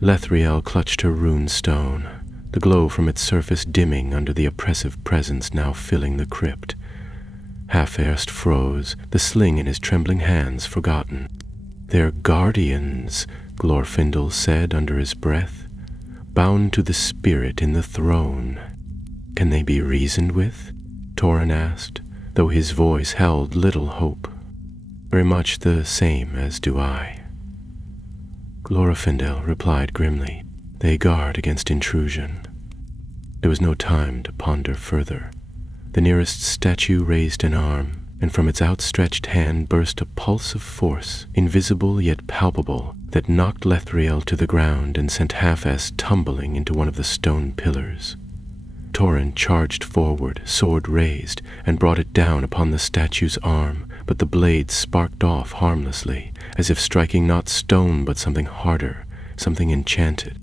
Lethriel clutched her rune stone, the glow from its surface dimming under the oppressive presence now filling the crypt. Half-Erst froze, the sling in his trembling hands forgotten. "They're guardians," Glorfindel said under his breath, "bound to the spirit in the throne." Can they be reasoned with? Torin asked, though his voice held little hope. Very much the same as do I. Glorfindel replied grimly, They guard against intrusion. There was no time to ponder further. The nearest statue raised an arm, and from its outstretched hand burst a pulse of force, invisible yet palpable, that knocked Lethriel to the ground and sent Half-S tumbling into one of the stone pillars. Torin charged forward, sword raised, and brought it down upon the statue's arm, but the blade sparked off harmlessly, as if striking not stone but something harder, something enchanted.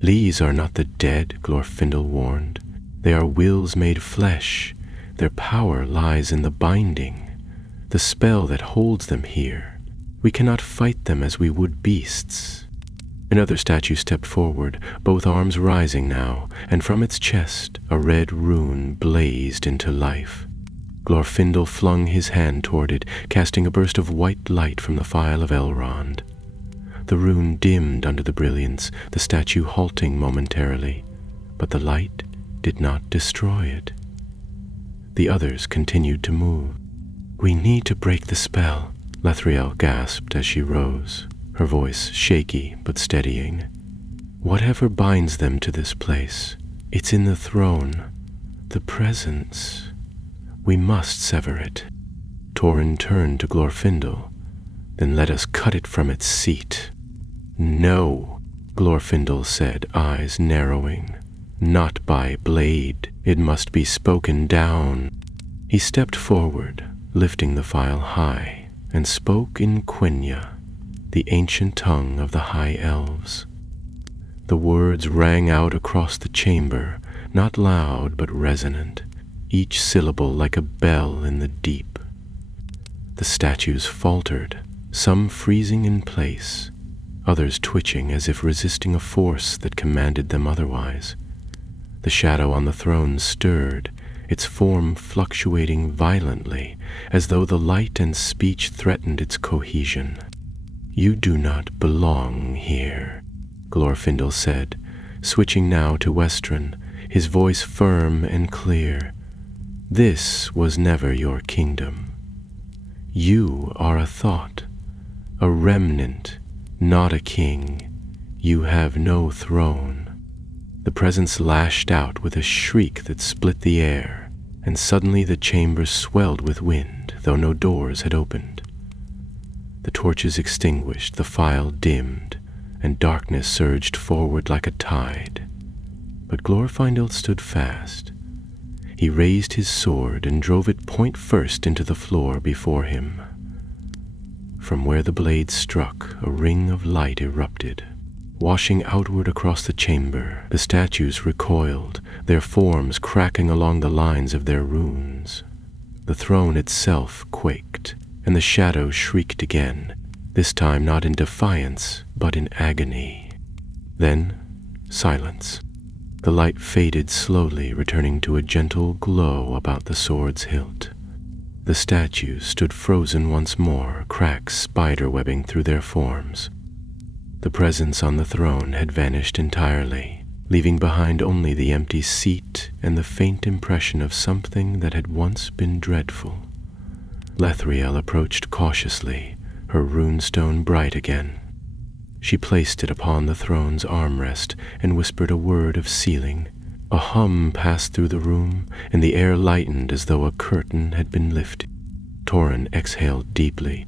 These are not the dead, Glorfindel warned. They are wills made flesh. Their power lies in the binding, the spell that holds them here. We cannot fight them as we would beasts. Another statue stepped forward, both arms rising now, and from its chest a red rune blazed into life. Glorfindel flung his hand toward it, casting a burst of white light from the phial of Elrond. The rune dimmed under the brilliance, the statue halting momentarily, but the light did not destroy it. The others continued to move. We need to break the spell, Lethriel gasped as she rose, her voice shaky but steadying. Whatever binds them to this place, it's in the throne, the presence. We must sever it. Torin turned to Glorfindel. Then let us cut it from its seat. No, Glorfindel said, eyes narrowing. Not by blade. It must be spoken down. He stepped forward, lifting the phial high, and spoke in Quenya, the ancient tongue of the High Elves. The words rang out across the chamber, not loud but resonant, each syllable like a bell in the deep. The statues faltered, some freezing in place, others twitching as if resisting a force that commanded them otherwise. The shadow on the throne stirred, its form fluctuating violently, as though the light and speech threatened its cohesion. You do not belong here, Glorfindel said, switching now to Westron, his voice firm and clear. This was never your kingdom. You are a thought, a remnant, not a king. You have no throne. The presence lashed out with a shriek that split the air, and suddenly the chamber swelled with wind, though no doors had opened. The torches extinguished, the phial dimmed, and darkness surged forward like a tide. But Glorfindel stood fast. He raised his sword and drove it point first into the floor before him. From where the blade struck, a ring of light erupted. Washing outward across the chamber, the statues recoiled, their forms cracking along the lines of their runes. The throne itself quaked, and the shadow shrieked again, this time not in defiance, but in agony. Then, silence. The light faded slowly, returning to a gentle glow about the sword's hilt. The statues stood frozen once more, cracks spider-webbing through their forms. The presence on the throne had vanished entirely, leaving behind only the empty seat and the faint impression of something that had once been dreadful. Lethriel approached cautiously, her runestone bright again. She placed it upon the throne's armrest and whispered a word of sealing. A hum passed through the room, and the air lightened as though a curtain had been lifted. Torin exhaled deeply.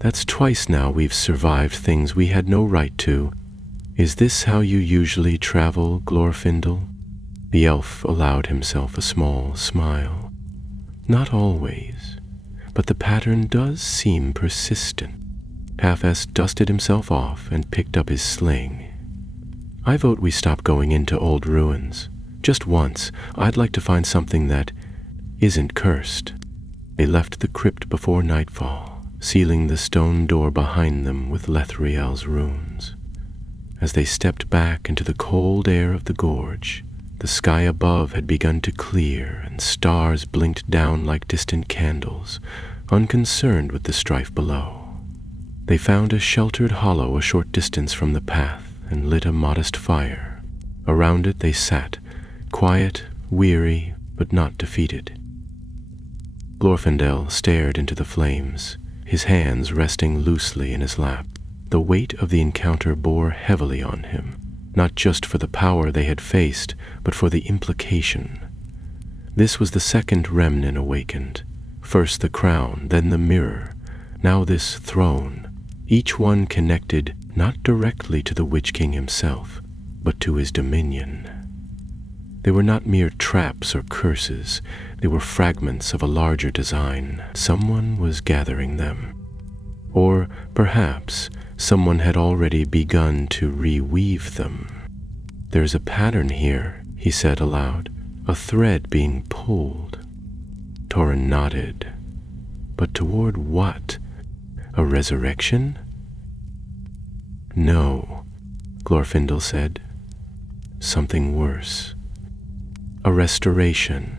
That's twice now we've survived things we had no right to. Is this how you usually travel, Glorfindel? The elf allowed himself a small smile. Not always, but the pattern does seem persistent. Half-S dusted himself off and picked up his sling. I vote we stop going into old ruins. Just once, I'd like to find something that isn't cursed. They left the crypt before nightfall, sealing the stone door behind them with Lethriel's runes. As they stepped back into the cold air of the gorge, the sky above had begun to clear, and stars blinked down like distant candles, unconcerned with the strife below. They found a sheltered hollow a short distance from the path and lit a modest fire. Around it they sat, quiet, weary but not defeated. Glorfindel stared into the flames, his hands resting loosely in his lap. The weight of the encounter bore heavily on him, not just for the power they had faced, but for the implication. This was the second remnant awakened. First the crown, then the mirror, now this throne, each one connected not directly to the Witch King himself, but to his dominion. They were not mere traps or curses, they were fragments of a larger design. Someone was gathering them. Or perhaps someone had already begun to reweave them. "There's a pattern here," he said aloud, "a thread being pulled." Torin nodded. But toward what? A resurrection? "No," Glorfindel said. "Something worse. A restoration."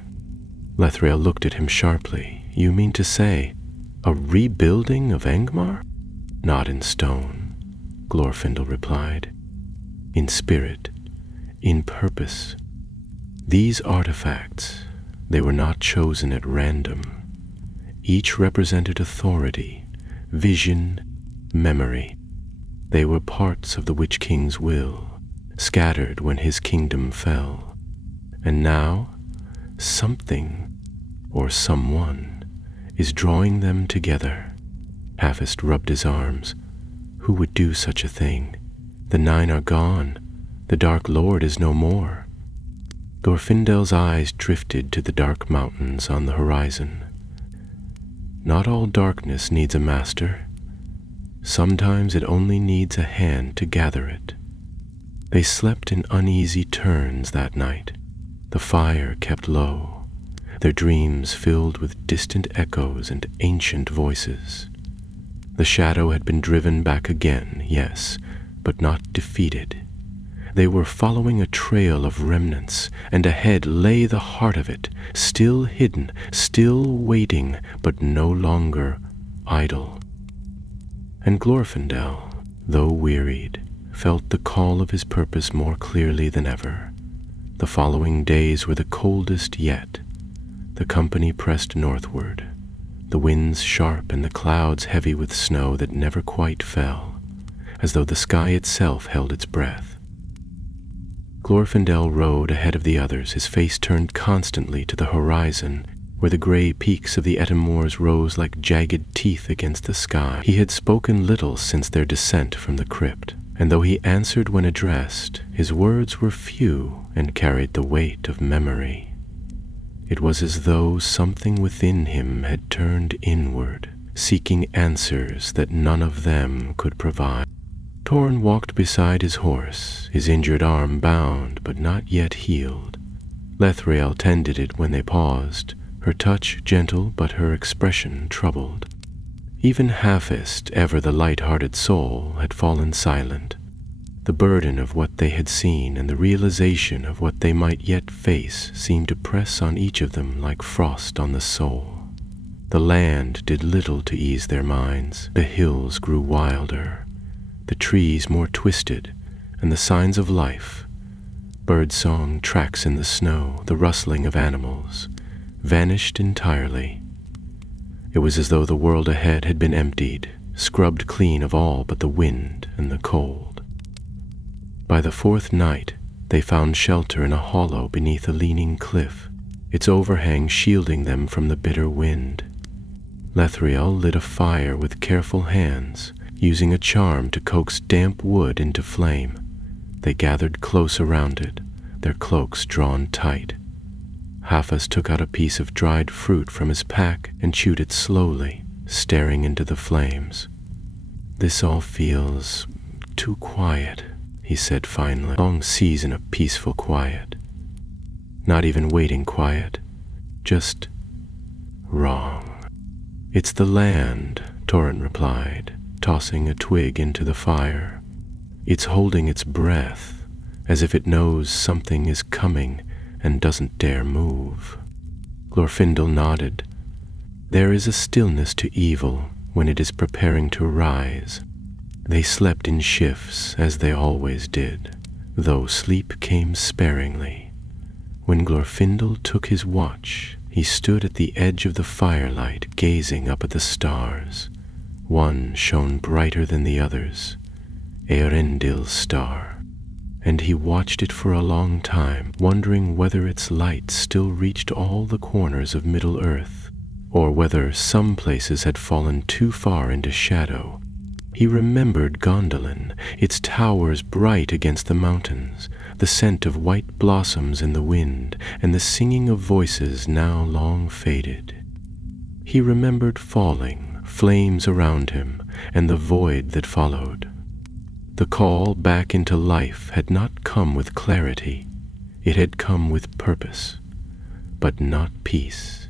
Lethriel looked at him sharply. "You mean to say, a rebuilding of Angmar?" "Not in stone," Glorfindel replied. "In spirit, in purpose. These artifacts, they were not chosen at random. Each represented authority, vision, memory. They were parts of the Witch King's will, scattered when his kingdom fell. And now, something, or someone, is drawing them together." Hafist rubbed his arms. "Who would do such a thing? The Nine are gone. The Dark Lord is no more." Glorfindel's eyes drifted to the dark mountains on the horizon. "Not all darkness needs a master. Sometimes it only needs a hand to gather it." They slept in uneasy turns that night. The fire kept low, their dreams filled with distant echoes and ancient voices. The shadow had been driven back again, yes, but not defeated. They were following a trail of remnants, and ahead lay the heart of it, still hidden, still waiting, but no longer idle. And Glorfindel, though wearied, felt the call of his purpose more clearly than ever. The following days were the coldest yet. The company pressed northward, the winds sharp and the clouds heavy with snow that never quite fell, as though the sky itself held its breath. Glorfindel rode ahead of the others, his face turned constantly to the horizon, where the gray peaks of the Etamors rose like jagged teeth against the sky. He had spoken little since their descent from the crypt, and though he answered when addressed, his words were few and carried the weight of memory. It was as though something within him had turned inward, seeking answers that none of them could provide. Torin walked beside his horse, his injured arm bound but not yet healed. Lethriel tended it when they paused, her touch gentle but her expression troubled. Even Hafist, ever the light-hearted soul, had fallen silent. The burden of what they had seen and the realization of what they might yet face seemed to press on each of them like frost on the soul. The land did little to ease their minds. The hills grew wilder, the trees more twisted, and the signs of life, birdsong, tracks in the snow, the rustling of animals, vanished entirely. It was as though the world ahead had been emptied, scrubbed clean of all but the wind and the cold. By the fourth night, they found shelter in a hollow beneath a leaning cliff, its overhang shielding them from the bitter wind. Lethriel lit a fire with careful hands, using a charm to coax damp wood into flame. They gathered close around it, their cloaks drawn tight. Hafist took out a piece of dried fruit from his pack and chewed it slowly, staring into the flames. "This all feels too quiet," he said finally. "Long season of peaceful quiet. Not even waiting quiet, just wrong." "It's the land," Torin replied, tossing a twig into the fire. "It's holding its breath, as if it knows something is coming and doesn't dare move." Glorfindel nodded. "There is a stillness to evil when it is preparing to rise." They slept in shifts, as they always did, though sleep came sparingly. When Glorfindel took his watch, he stood at the edge of the firelight, gazing up at the stars. One shone brighter than the others, Eärendil's star, and he watched it for a long time, wondering whether its light still reached all the corners of Middle-earth, or whether some places had fallen too far into shadow. He remembered Gondolin, its towers bright against the mountains, the scent of white blossoms in the wind, and the singing of voices now long faded. He remembered falling, flames around him, and the void that followed. The call back into life had not come with clarity. It had come with purpose, but not peace.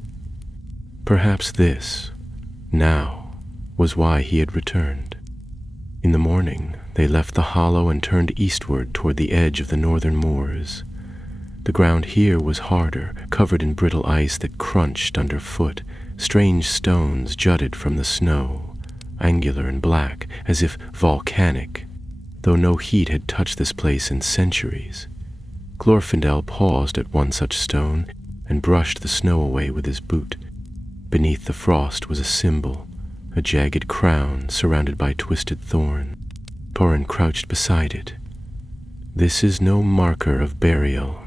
Perhaps this, now, was why he had returned. In the morning, they left the hollow and turned eastward toward the edge of the northern moors. The ground here was harder, covered in brittle ice that crunched underfoot. Strange stones jutted from the snow, angular and black, as if volcanic, though no heat had touched this place in centuries. Glorfindel paused at one such stone and brushed the snow away with his boot. Beneath the frost was a symbol, a jagged crown surrounded by twisted thorn. Thorin crouched beside it. "This is no marker of burial."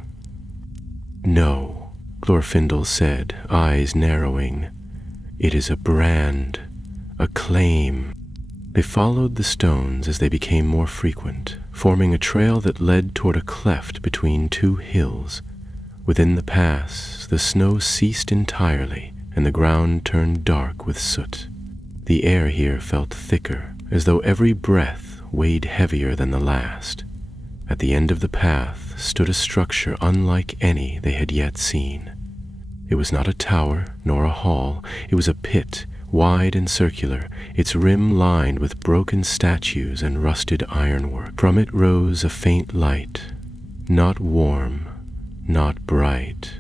"No," Glorfindel said, eyes narrowing. "It is a brand, a claim." They followed the stones as they became more frequent, forming a trail that led toward a cleft between two hills. Within the pass, the snow ceased entirely, and the ground turned dark with soot. The air here felt thicker, as though every breath weighed heavier than the last. At the end of the path stood a structure unlike any they had yet seen. It was not a tower nor a hall. It was a pit, wide and circular, its rim lined with broken statues and rusted ironwork. From it rose a faint light, not warm, not bright,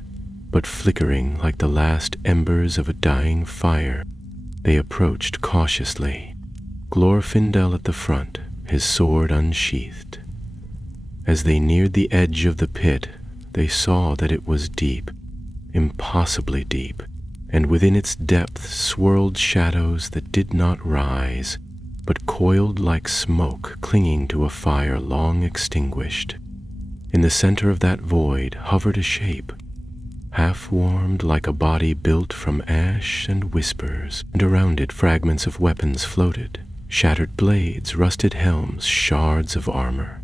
but flickering like the last embers of a dying fire. They approached cautiously, Glorfindel at the front, his sword unsheathed. As they neared the edge of the pit, they saw that it was deep, impossibly deep, and within its depths swirled shadows that did not rise, but coiled like smoke clinging to a fire long extinguished. In the center of that void hovered a shape, half-warmed like a body built from ash and whispers, and around it fragments of weapons floated, shattered blades, rusted helms, shards of armor.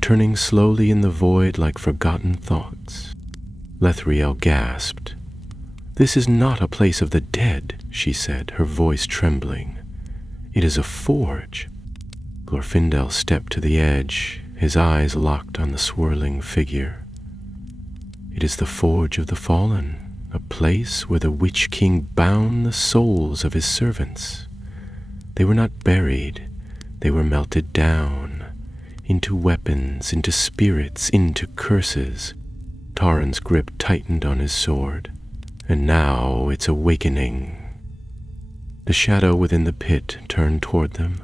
Turning slowly in the void like forgotten thoughts, Lethriel gasped. "This is not a place of the dead," she said, her voice trembling. "It is a forge." Glorfindel stepped to the edge, his eyes locked on the swirling figure. "It is the Forge of the Fallen, a place where the Witch King bound the souls of his servants. They were not buried, they were melted down, into weapons, into spirits, into curses." Thorin's grip tightened on his sword. "And now it's awakening." The shadow within the pit turned toward them.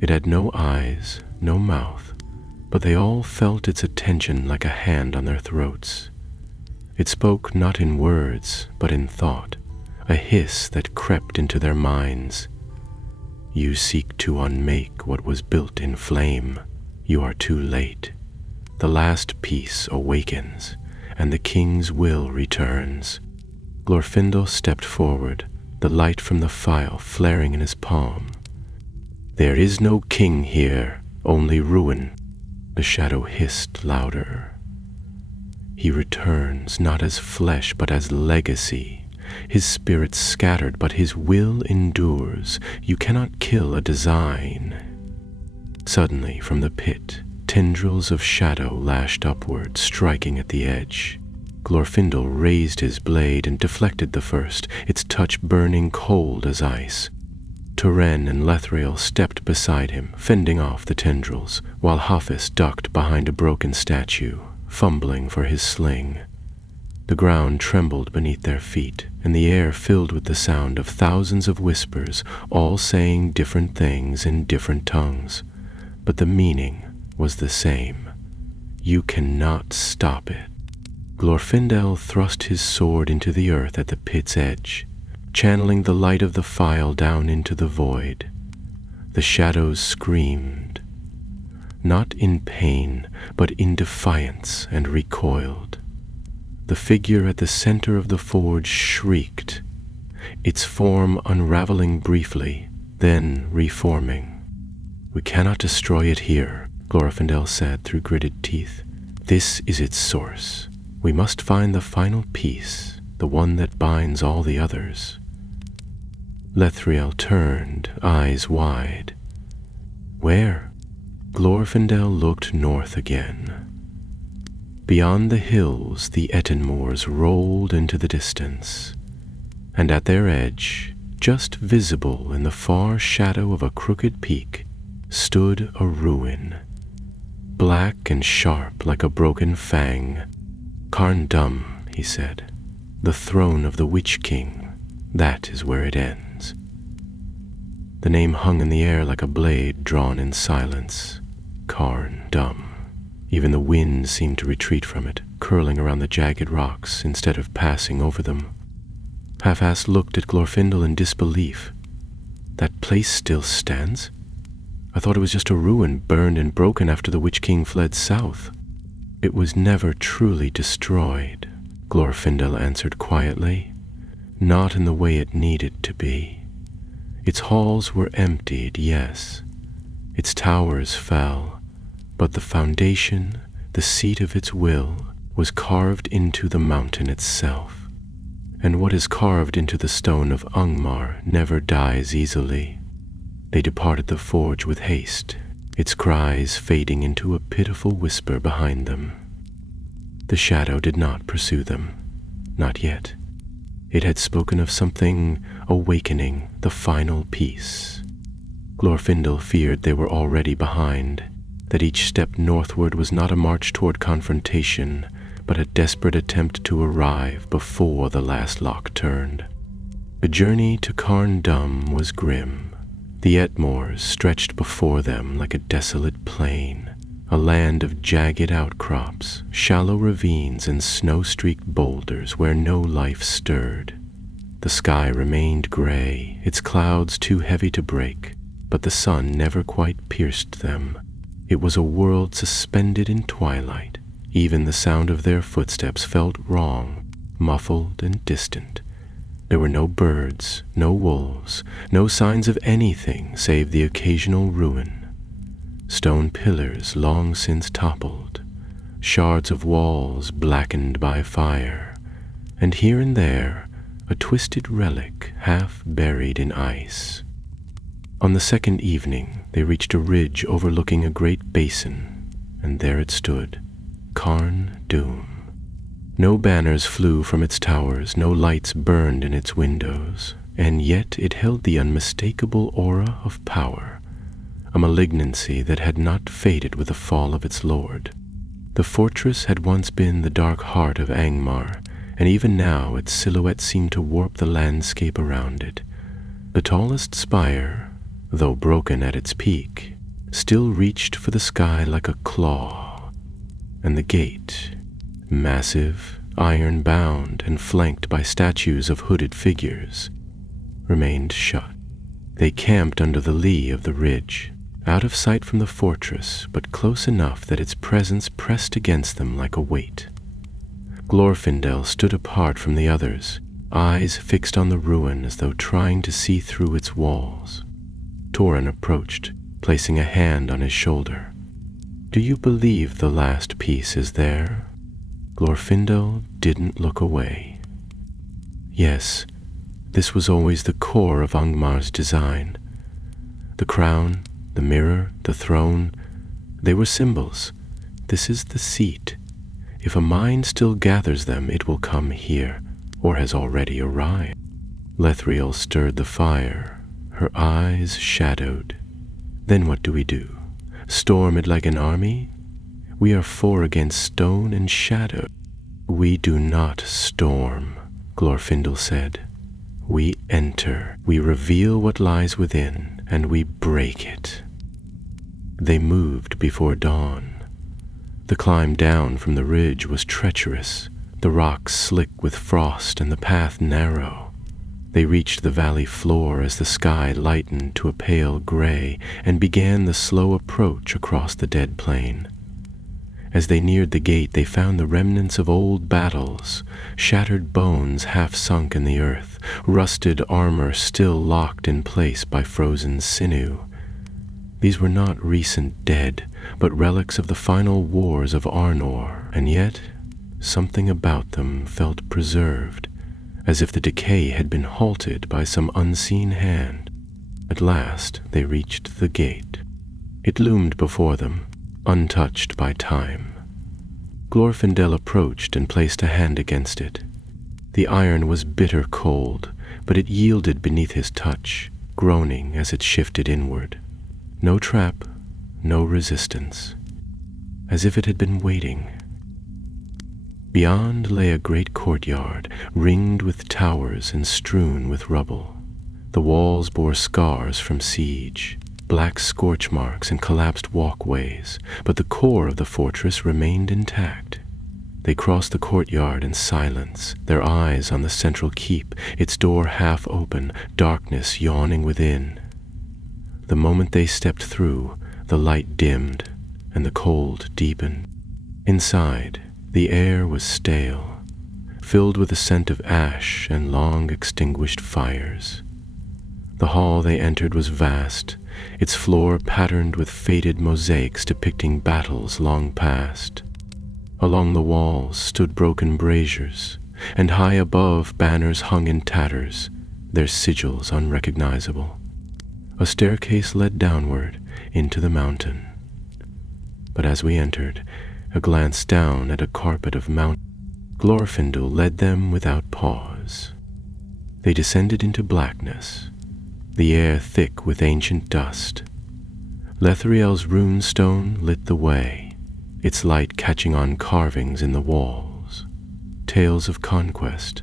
It had no eyes, no mouth, but they all felt its attention like a hand on their throats. It spoke not in words, but in thought, a hiss that crept into their minds. "You seek to unmake what was built in flame. You are too late. The last piece awakens, and the king's will returns." Glorfindel stepped forward, the light from the phial flaring in his palm. "There is no king here, only ruin." The shadow hissed louder. "He returns not as flesh but as legacy. His spirit scattered, but his will endures. You cannot kill a design." Suddenly, from the pit, tendrils of shadow lashed upward, striking at the edge. Glorfindel raised his blade and deflected the first, its touch burning cold as ice. Turen and Lethriel stepped beside him, fending off the tendrils, while Hafiz ducked behind a broken statue, fumbling for his sling. The ground trembled beneath their feet, and the air filled with the sound of thousands of whispers, all saying different things in different tongues. But the meaning was the same. You cannot stop it. Glorfindel thrust his sword into the earth at the pit's edge, channeling the light of the file down into the void. The shadows screamed, not in pain, but in defiance, and recoiled. The figure at the center of the forge shrieked, its form unraveling briefly, then reforming. "We cannot destroy it here," Glorfindel said through gritted teeth. "This is its source. We must find the final piece, the one that binds all the others." Lethriel turned, eyes wide. "Where?" Glorfindel looked north again. Beyond the hills, the Ettenmoors rolled into the distance, and at their edge, just visible in the far shadow of a crooked peak, stood a ruin, black and sharp like a broken fang. "Carn Dum," he said, "the throne of the Witch King, that is where it ends." The name hung in the air like a blade drawn in silence. Carn Dum. Even the wind seemed to retreat from it, curling around the jagged rocks instead of passing over them. Half-Assed looked at Glorfindel in disbelief. "That place still stands? I thought it was just a ruin burned and broken after the Witch King fled south." "It was never truly destroyed," Glorfindel answered quietly. "Not in the way it needed to be. Its halls were emptied, yes. Its towers fell, but the foundation, the seat of its will, was carved into the mountain itself. And what is carved into the stone of Angmar never dies easily." They departed the forge with haste, its cries fading into a pitiful whisper behind them. The shadow did not pursue them, not yet. It had spoken of something awakening, the final piece. Glorfindel feared they were already behind, that each step northward was not a march toward confrontation, but a desperate attempt to arrive before the last lock turned. The journey to Carn Dum was grim. The Etmoors stretched before them like a desolate plain, a land of jagged outcrops, shallow ravines, and snow-streaked boulders where no life stirred. The sky remained gray, its clouds too heavy to break, but the sun never quite pierced them. It was a world suspended in twilight. Even the sound of their footsteps felt wrong, muffled and distant. There were no birds, no wolves, no signs of anything save the occasional ruin. Stone pillars long since toppled, shards of walls blackened by fire, and here and there a twisted relic half buried in ice. On the second evening, they reached a ridge overlooking a great basin, and there it stood, Carn Dum. No banners flew from its towers, no lights burned in its windows, and yet it held the unmistakable aura of power, a malignancy that had not faded with the fall of its lord. The fortress had once been the dark heart of Angmar, and even now its silhouette seemed to warp the landscape around it. The tallest spire, though broken at its peak, still reached for the sky like a claw, and the gate, massive, iron-bound, and flanked by statues of hooded figures, remained shut. They camped under the lee of the ridge, out of sight from the fortress, but close enough that its presence pressed against them like a weight. Glorfindel stood apart from the others, eyes fixed on the ruin as though trying to see through its walls. Torin approached, placing a hand on his shoulder. "Do you believe the last piece is there?" Glorfindel didn't look away. Yes, this was always the core of Angmar's design. The crown, the mirror, the throne, they were symbols. This is the seat. If a mind still gathers them, it will come here, or has already arrived. Lethriel stirred the fire, her eyes shadowed. "Then what do we do? Storm it like an army? We are four against stone and shadow." "We do not storm," Glorfindel said. "We enter, we reveal what lies within, and we break it." They moved before dawn. The climb down from the ridge was treacherous, the rocks slick with frost and the path narrow. They reached the valley floor as the sky lightened to a pale gray and began the slow approach across the dead plain. As they neared the gate, they found the remnants of old battles, shattered bones half sunk in the earth, rusted armor still locked in place by frozen sinew. These were not recent dead, but relics of the final wars of Arnor, and yet something about them felt preserved, as if the decay had been halted by some unseen hand. At last they reached the gate. It loomed before them, untouched by time. Glorfindel approached and placed a hand against it. The iron was bitter cold, but it yielded beneath his touch, groaning as it shifted inward. No trap, no resistance, as if it had been waiting. Beyond lay a great courtyard, ringed with towers and strewn with rubble. The walls bore scars from siege, black scorch marks and collapsed walkways, but the core of the fortress remained intact. They crossed the courtyard in silence, their eyes on the central keep, its door half open, darkness yawning within. The moment they stepped through, the light dimmed and the cold deepened. Inside, the air was stale, filled with the scent of ash and long extinguished fires. The hall they entered was vast, its floor patterned with faded mosaics depicting battles long past. Along the walls stood broken braziers, and high above banners hung in tatters, their sigils unrecognizable. A staircase led downward into the mountain. But as we entered, a glance down at a carpet of mountain, Glorfindel led them without pause. They descended into blackness, the air thick with ancient dust. Lethriel's rune stone lit the way, its light catching on carvings in the walls, tales of conquest,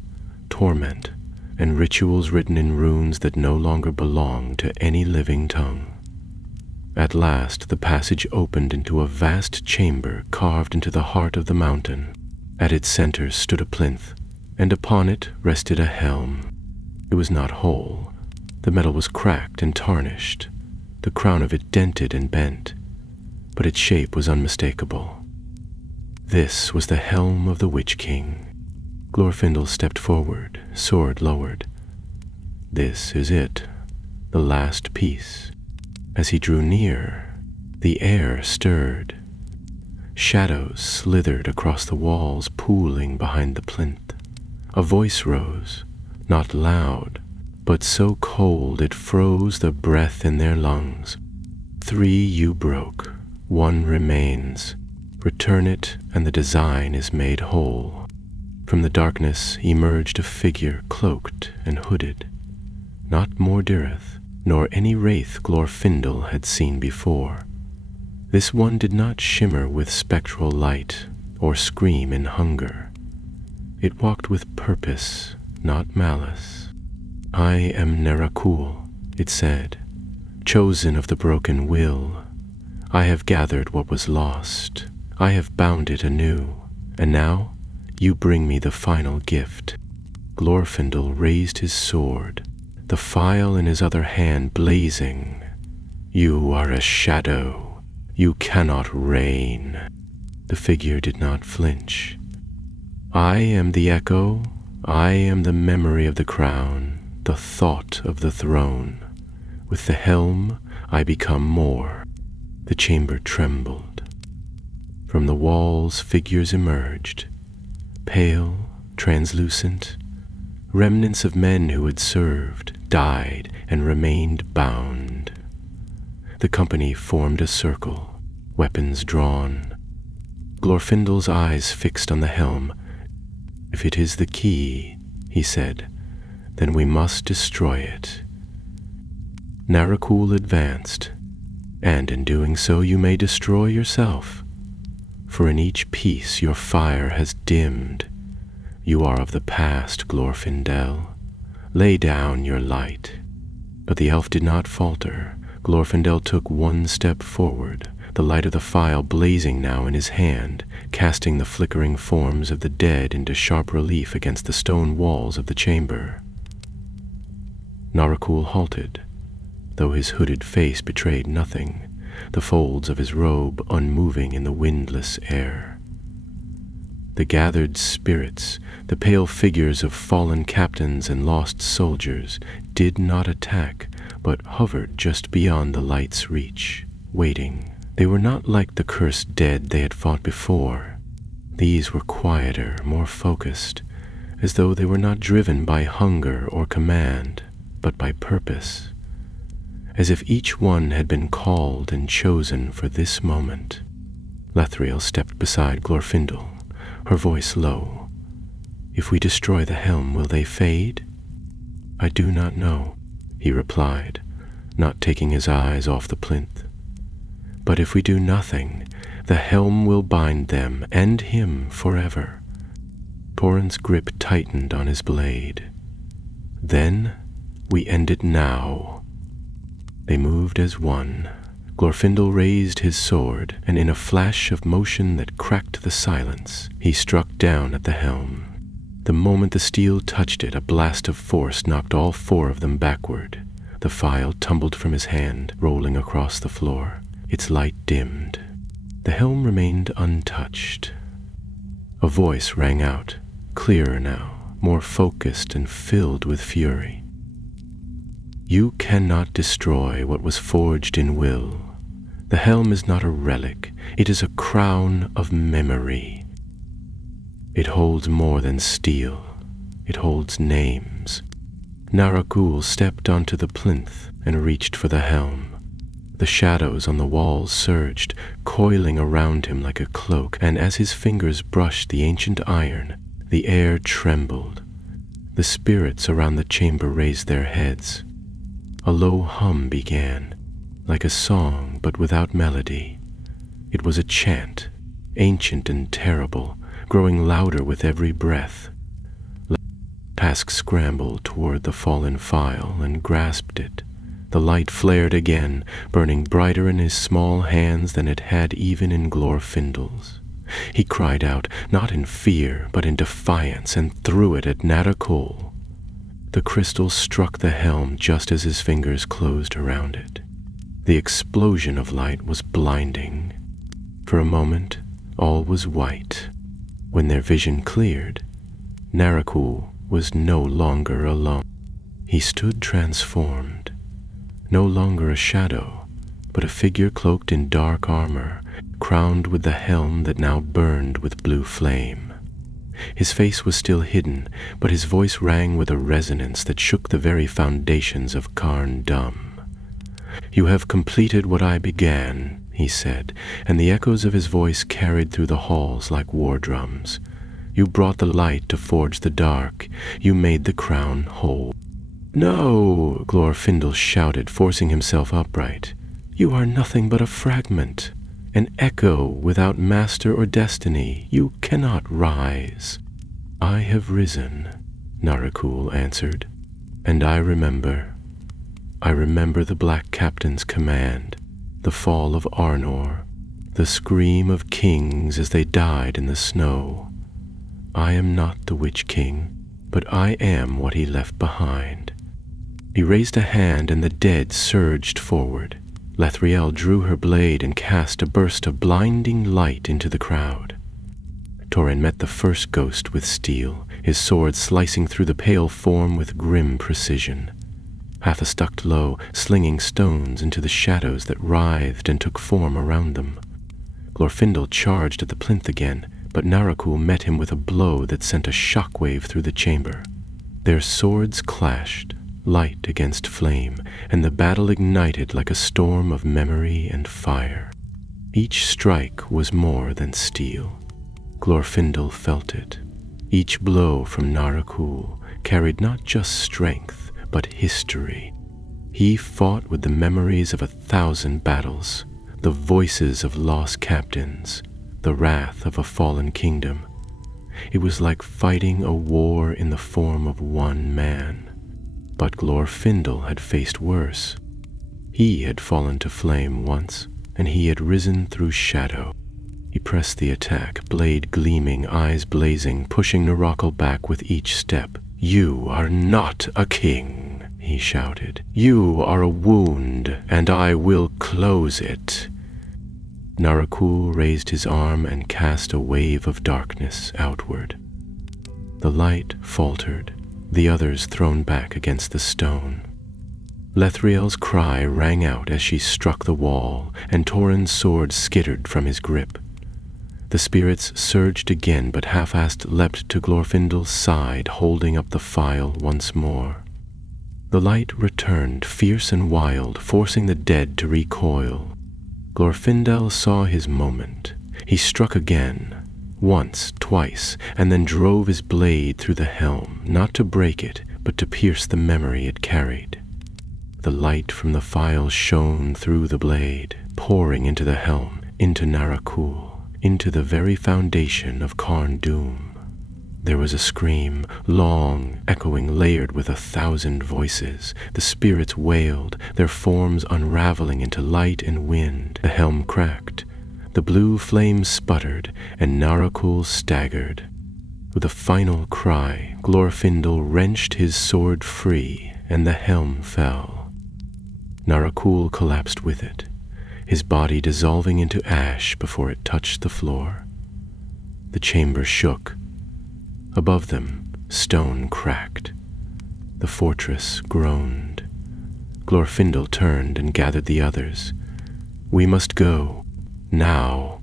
torment, and rituals written in runes that no longer belonged to any living tongue. At last the passage opened into a vast chamber carved into the heart of the mountain. At its center stood a plinth, and upon it rested a helm. It was not whole. The metal was cracked and tarnished, the crown of it dented and bent, but its shape was unmistakable. This was the helm of the Witch King. Glorfindel stepped forward, sword lowered. This is it, the last piece. As he drew near, the air stirred. Shadows slithered across the walls, pooling behind the plinth. A voice rose, not loud, but so cold it froze the breath in their lungs. 3 you broke, 1 remains. Return it, and the design is made whole. From the darkness emerged a figure cloaked and hooded. Not Mordireth, nor any wraith Glorfindel had seen before. This one did not shimmer with spectral light or scream in hunger. It walked with purpose, not malice. I am Narrated, it said, chosen of the broken will. I have gathered what was lost. I have bound it anew, and now you bring me the final gift. Glorfindel raised his sword, the file in his other hand blazing. You are a shadow. You cannot reign. The figure did not flinch. I am the echo. I am the memory of the crown, the thought of the throne. With the helm, I become more. The chamber trembled. From the walls, figures emerged, pale, translucent, remnants of men who had served, died, and remained bound. The company formed a circle, weapons drawn. Glorfindel's eyes fixed on the helm. If it is the key, he said, then we must destroy it. Narrated advanced, and in doing so you may destroy yourself, for in each piece your fire has dimmed. You are of the past, Glorfindel. Lay down your light. But the elf did not falter. Glorfindel took 1 step forward, the light of the file blazing now in his hand, casting the flickering forms of the dead into sharp relief against the stone walls of the chamber. Narrakul halted, though his hooded face betrayed nothing, the folds of his robe unmoving in the windless air. The gathered spirits, the pale figures of fallen captains and lost soldiers, did not attack, but hovered just beyond the light's reach, waiting. They were not like the cursed dead they had fought before. These were quieter, more focused, as though they were not driven by hunger or command, but by purpose, as if each one had been called and chosen for this moment. Lethriel stepped beside Glorfindel, her voice low. "If we destroy the helm, will they fade?" "I do not know," he replied, not taking his eyes off the plinth. "But if we do nothing, the helm will bind them and him forever." Torin's grip tightened on his blade. "Then we end it now." They moved as one. Glorfindel raised his sword, and in a flash of motion that cracked the silence, he struck down at the helm. The moment the steel touched it, a blast of force knocked all four of them backward. The file tumbled from his hand, rolling across the floor. Its light dimmed. The helm remained untouched. A voice rang out, clearer now, more focused and filled with fury. "You cannot destroy what was forged in will. The helm is not a relic, it is a crown of memory. It holds more than steel, it holds names." Narrakul stepped onto the plinth and reached for the helm. The shadows on the walls surged, coiling around him like a cloak, and as his fingers brushed the ancient iron, the air trembled. The spirits around the chamber raised their heads. A low hum began, like a song but without melody. It was a chant, ancient and terrible, growing louder with every breath. Pask scrambled toward the fallen file and grasped it. The light flared again, burning brighter in his small hands than it had even in Glorfindel's. He cried out, not in fear, but in defiance, and threw it at Narrakul. The crystal struck the helm just as his fingers closed around it. The explosion of light was blinding. For a moment, all was white. When their vision cleared, Narrakul was no longer alone. He stood transformed, no longer a shadow, but a figure cloaked in dark armor, crowned with the helm that now burned with blue flame. His face was still hidden, but his voice rang with a resonance that shook the very foundations of Carn Dum. "You have completed what I began," he said, and the echoes of his voice carried through the halls like war drums. "You brought the light to forge the dark. You made the crown whole." "No!" Glorfindel shouted, forcing himself upright. "You are nothing but a fragment, an echo without master or destiny. You cannot rise." "I have risen," Narrakul answered, "and I remember. I remember the Black Captain's command, the fall of Arnor, the scream of kings as they died in the snow. I am not the Witch King, but I am what he left behind." He raised a hand and the dead surged forward. Lethriel drew her blade and cast a burst of blinding light into the crowd. Torin met the first ghost with steel, his sword slicing through the pale form with grim precision. Hatha stuck low, slinging stones into the shadows that writhed and took form around them. Glorfindel charged at the plinth again, but Narrakul met him with a blow that sent a shockwave through the chamber. Their swords clashed, light against flame, and the battle ignited like a storm of memory and fire. Each strike was more than steel. Glorfindel felt it. Each blow from Narrakul carried not just strength, but history. He fought with the memories of 1,000 battles, the voices of lost captains, the wrath of a fallen kingdom. It was like fighting a war in the form of one man. But Glorfindel had faced worse. He had fallen to flame once, and he had risen through shadow. He pressed the attack, blade gleaming, eyes blazing, pushing Narrakal back with each step. "You are not a king," he shouted. "You are a wound, and I will close it." Narrakal raised his arm and cast a wave of darkness outward. The light faltered, the others thrown back against the stone. Lethriel's cry rang out as she struck the wall, and Tauren's sword skittered from his grip. The spirits surged again, but Half-Assed leapt to Glorfindel's side, holding up the file once more. The light returned, fierce and wild, forcing the dead to recoil. Glorfindel saw his moment. He struck again, once, twice, and then drove his blade through the helm, not to break it, but to pierce the memory it carried. The light from the file shone through the blade, pouring into the helm, into Narrakal, into the very foundation of Carn Dûm. There was a scream, long, echoing, layered with 1,000 voices. The spirits wailed, their forms unraveling into light and wind. The helm cracked, the blue flame sputtered, and Narrakal staggered. With a final cry, Glorfindel wrenched his sword free, and the helm fell. Narrakal collapsed with it, his body dissolving into ash before it touched the floor. The chamber shook. Above them, stone cracked. The fortress groaned. Glorfindel turned and gathered the others. "We must go. Now."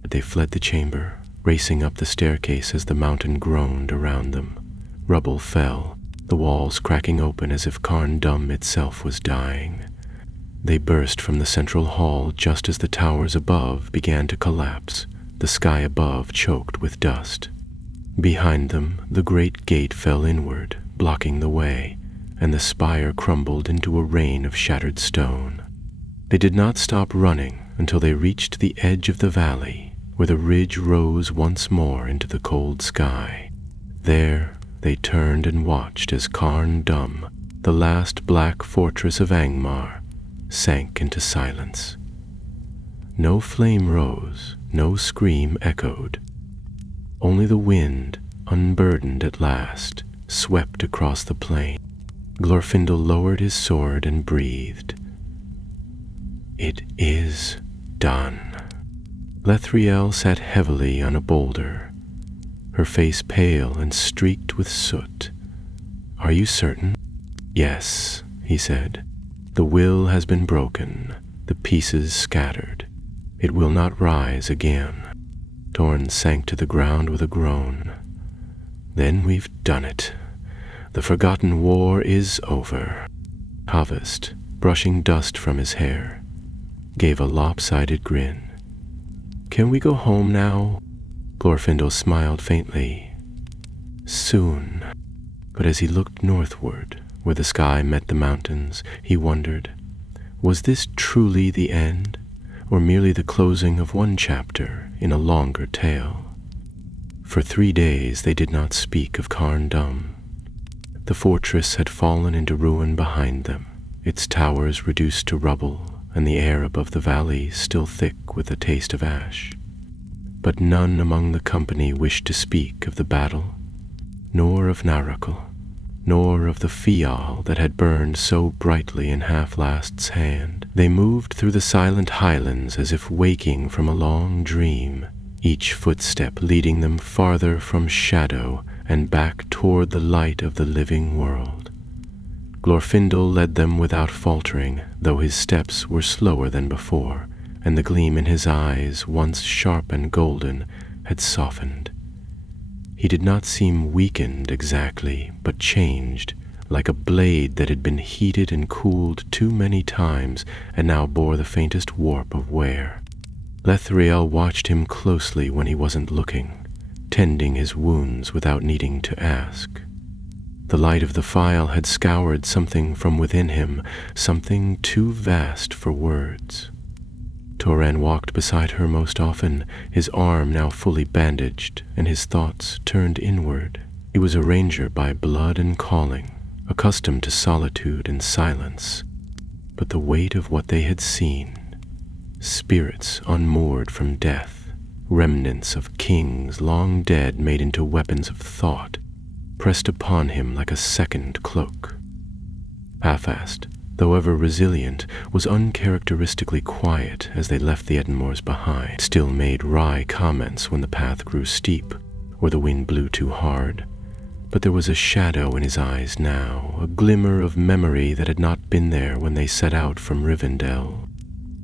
But they fled the chamber, racing up the staircase as the mountain groaned around them. Rubble fell, the walls cracking open as if Carn Dûm itself was dying. They burst from the central hall just as the towers above began to collapse, the sky above choked with dust. Behind them, the great gate fell inward, blocking the way, and the spire crumbled into a rain of shattered stone. They did not stop running until they reached the edge of the valley, where the ridge rose once more into the cold sky. There, they turned and watched as Carn Dûm, the last black fortress of Angmar, sank into silence. No flame rose, no scream echoed. Only the wind, unburdened at last, swept across the plain. Glorfindel lowered his sword and breathed. "It is done." Lethriel sat heavily on a boulder, her face pale and streaked with soot. "Are you certain?" "Yes," he said. "The will has been broken, the pieces scattered. It will not rise again." Tauren sank to the ground with a groan. "Then we've done it. The forgotten war is over." Havest, brushing dust from his hair, gave a lopsided grin. "Can we go home now?" Glorfindel smiled faintly. "Soon." But as he looked northward, where the sky met the mountains, he wondered, was this truly the end, or merely the closing of one chapter in a longer tale? For 3 days they did not speak of Carn Dûm. The fortress had fallen into ruin behind them, its towers reduced to rubble, and the air above the valley still thick with a taste of ash. But none among the company wished to speak of the battle, nor of Narrakal, nor of the Fial that had burned so brightly in Half-Last's hand. They moved through the silent highlands as if waking from a long dream, each footstep leading them farther from shadow and back toward the light of the living world. Glorfindel led them without faltering, though his steps were slower than before, and the gleam in his eyes, once sharp and golden, had softened. He did not seem weakened exactly, but changed, like a blade that had been heated and cooled too many times and now bore the faintest warp of wear. Lethriel watched him closely when he wasn't looking, tending his wounds without needing to ask. The light of the file had scoured something from within him, something too vast for words. Tauren walked beside her most often, his arm now fully bandaged, and his thoughts turned inward. He was a ranger by blood and calling, accustomed to solitude and silence, but the weight of what they had seen spirits unmoored from death, remnants of kings long dead made into weapons of thought, pressed upon him like a second cloak. Half-assed, though ever resilient, was uncharacteristically quiet as they left the Edenmores behind, still made wry comments when the path grew steep or the wind blew too hard. But there was a shadow in his eyes now, a glimmer of memory that had not been there when they set out from Rivendell.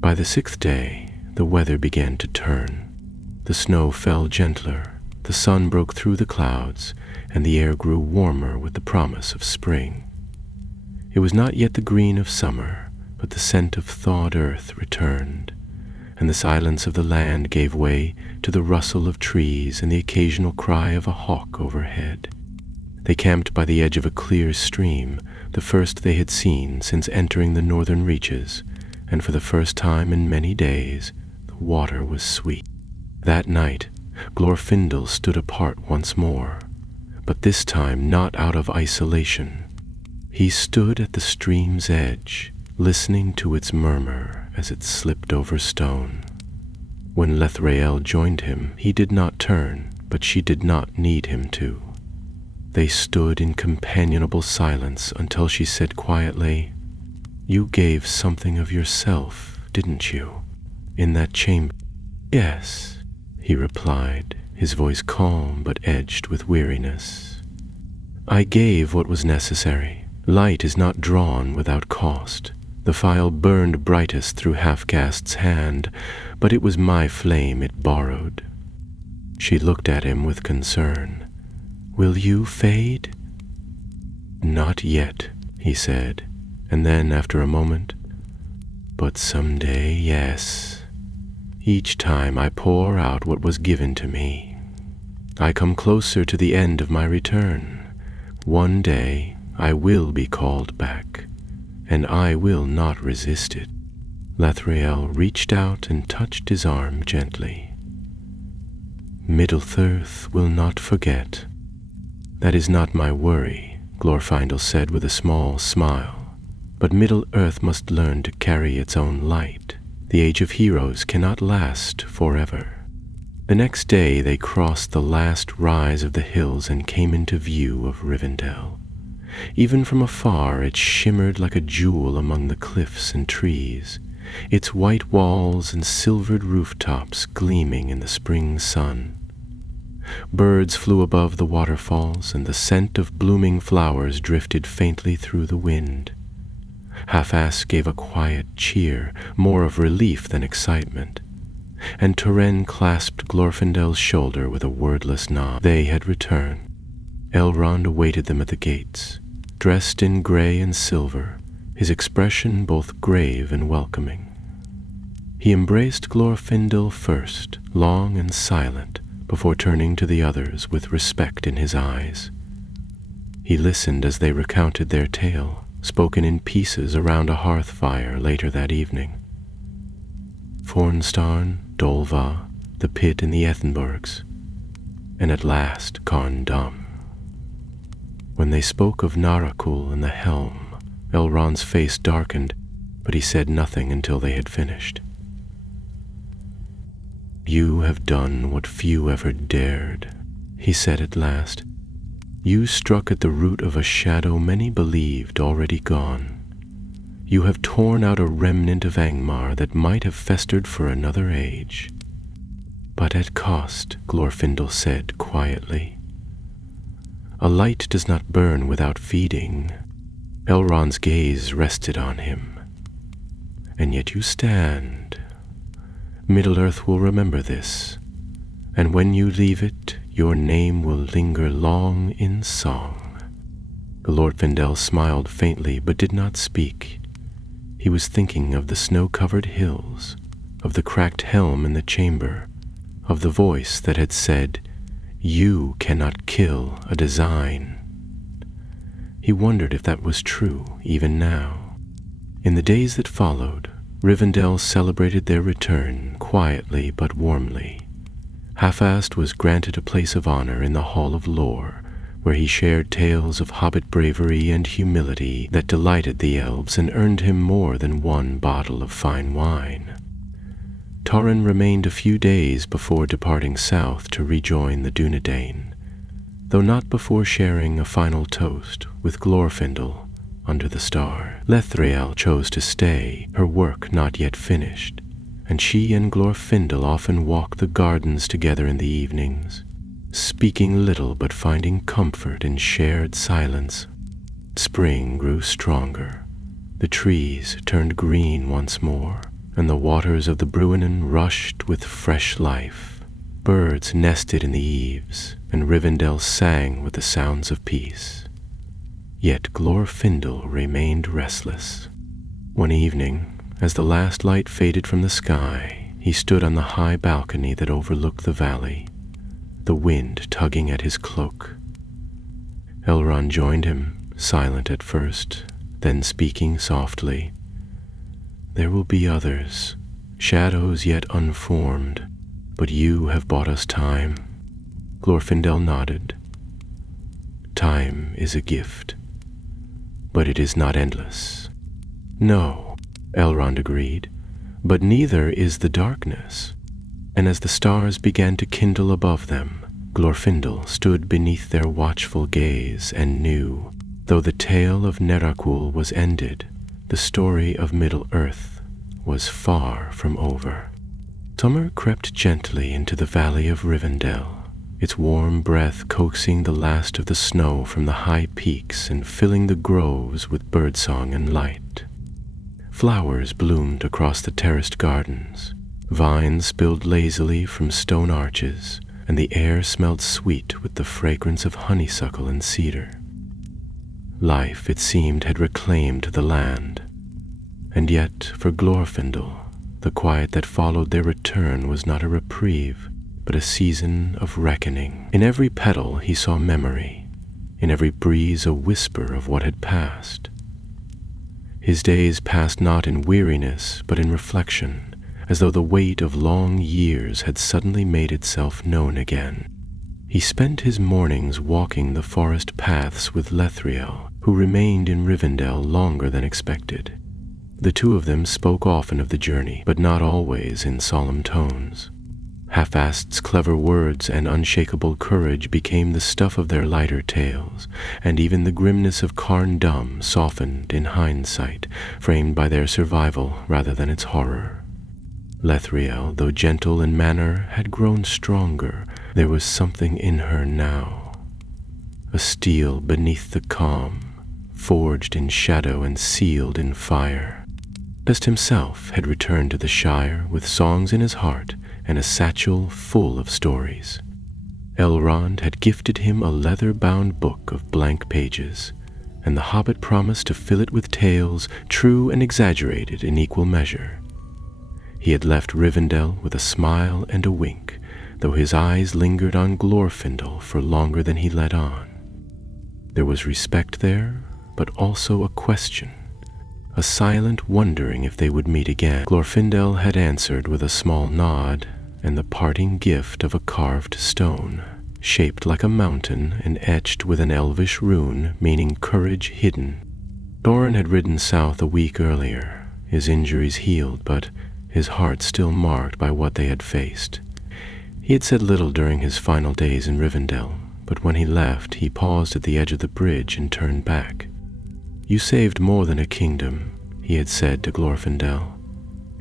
By the 6th day, the weather began to turn. The snow fell gentler, the sun broke through the clouds, and the air grew warmer with the promise of spring. It was not yet the green of summer, but the scent of thawed earth returned, and the silence of the land gave way to the rustle of trees and the occasional cry of a hawk overhead. They camped by the edge of a clear stream, the first they had seen since entering the northern reaches, and for the first time in many days, the water was sweet. That night, Glorfindel stood apart once more, but this time not out of isolation. He stood at the stream's edge, listening to its murmur as it slipped over stone. When Lethrael joined him, he did not turn, but she did not need him to. They stood in companionable silence until she said quietly, "You gave something of yourself, didn't you, in that chamber?" "Yes," he replied, his voice calm but edged with weariness. "I gave what was necessary. Light is not drawn without cost. The file burned brightest through Halfcast's hand, but it was my flame it borrowed." She looked at him with concern. "Will you fade?" "Not yet," he said, and then, after a moment, "But someday, yes. Each time I pour out what was given to me, I come closer to the end of my return. One day I will be called back, and I will not resist it." Lethrael reached out and touched his arm gently. "Middle-earth will not forget. That is not my worry," Glorfindel said with a small smile. "But Middle-earth must learn to carry its own light. The Age of Heroes cannot last forever." The next day they crossed the last rise of the hills and came into view of Rivendell. Even from afar it shimmered like a jewel among the cliffs and trees, its white walls and silvered rooftops gleaming in the spring sun. Birds flew above the waterfalls, and the scent of blooming flowers drifted faintly through the wind. Half-assed gave a quiet cheer, more of relief than excitement, and Turen clasped Glorfindel's shoulder with a wordless nod. They had returned. Elrond awaited them at the gates, dressed in gray and silver, his expression both grave and welcoming. He embraced Glorfindel first, long and silent, before turning to the others with respect in his eyes. He listened as they recounted their tale, spoken in pieces around a hearth fire later that evening. Fornstarn, Dolva, the pit in the Ethenbergs, and at last Carn Dum. When they spoke of Narrakul and the helm, Elrond's face darkened, but he said nothing until they had finished. "You have done what few ever dared," he said at last. "You struck at the root of a shadow many believed already gone. You have torn out a remnant of Angmar that might have festered for another age. But at cost," Glorfindel said quietly. "A light does not burn without feeding." Elrond's gaze rested on him. "And yet you stand. Middle-earth will remember this, and when you leave it, your name will linger long in song." Glorfindel smiled faintly but did not speak. He was thinking of the snow-covered hills, of the cracked helm in the chamber, of the voice that had said, "You cannot kill a design." He wondered if that was true even now. In the days that followed, Rivendell celebrated their return quietly but warmly. Half-assed was granted a place of honor in the Hall of Lore, where he shared tales of hobbit bravery and humility that delighted the elves and earned him more than one bottle of fine wine. Tauren remained a few days before departing south to rejoin the Dunedain, though not before sharing a final toast with Glorfindel under the star. Lethriel chose to stay, her work not yet finished, and she and Glorfindel often walked the gardens together in the evenings, speaking little but finding comfort in shared silence. Spring grew stronger. The trees turned green once more, and the waters of the Bruinen rushed with fresh life. Birds nested in the eaves, and Rivendell sang with the sounds of peace. Yet Glorfindel remained restless. One evening, as the last light faded from the sky, he stood on the high balcony that overlooked the valley, the wind tugging at his cloak. Elrond joined him, silent at first, then speaking softly. "There will be others, shadows yet unformed, but you have bought us time." Glorfindel nodded. "Time is a gift, but it is not endless." "No," Elrond agreed, "but neither is the darkness." And as the stars began to kindle above them, Glorfindel stood beneath their watchful gaze and knew, though the tale of Nerakul was ended, the story of Middle-earth was far from over. Summer crept gently into the valley of Rivendell, its warm breath coaxing the last of the snow from the high peaks and filling the groves with birdsong and light. Flowers bloomed across the terraced gardens, vines spilled lazily from stone arches, and the air smelled sweet with the fragrance of honeysuckle and cedar. Life, it seemed, had reclaimed the land. And yet, for Glorfindel, the quiet that followed their return was not a reprieve, but a season of reckoning. In every petal he saw memory, in every breeze a whisper of what had passed. His days passed not in weariness, but in reflection, as though the weight of long years had suddenly made itself known again. He spent his mornings walking the forest paths with Lethriel, who remained in Rivendell longer than expected. The two of them spoke often of the journey, but not always in solemn tones. Half-Ast's clever words and unshakable courage became the stuff of their lighter tales, and even the grimness of Carn Dum softened in hindsight, framed by their survival rather than its horror. Lethriel, though gentle in manner, had grown stronger. There was something in her now, a steel beneath the calm, forged in shadow and sealed in fire. Best himself had returned to the Shire with songs in his heart and a satchel full of stories. Elrond had gifted him a leather-bound book of blank pages, and the Hobbit promised to fill it with tales, true and exaggerated in equal measure. He had left Rivendell with a smile and a wink, though his eyes lingered on Glorfindel for longer than he let on. There was respect there, but also a question, a silent wondering if they would meet again. Glorfindel had answered with a small nod and the parting gift of a carved stone, shaped like a mountain and etched with an elvish rune meaning courage hidden. Thorin had ridden south a week earlier, his injuries healed, but his heart still marked by what they had faced. He had said little during his final days in Rivendell, but when he left, he paused at the edge of the bridge and turned back. "You saved more than a kingdom," he had said to Glorfindel.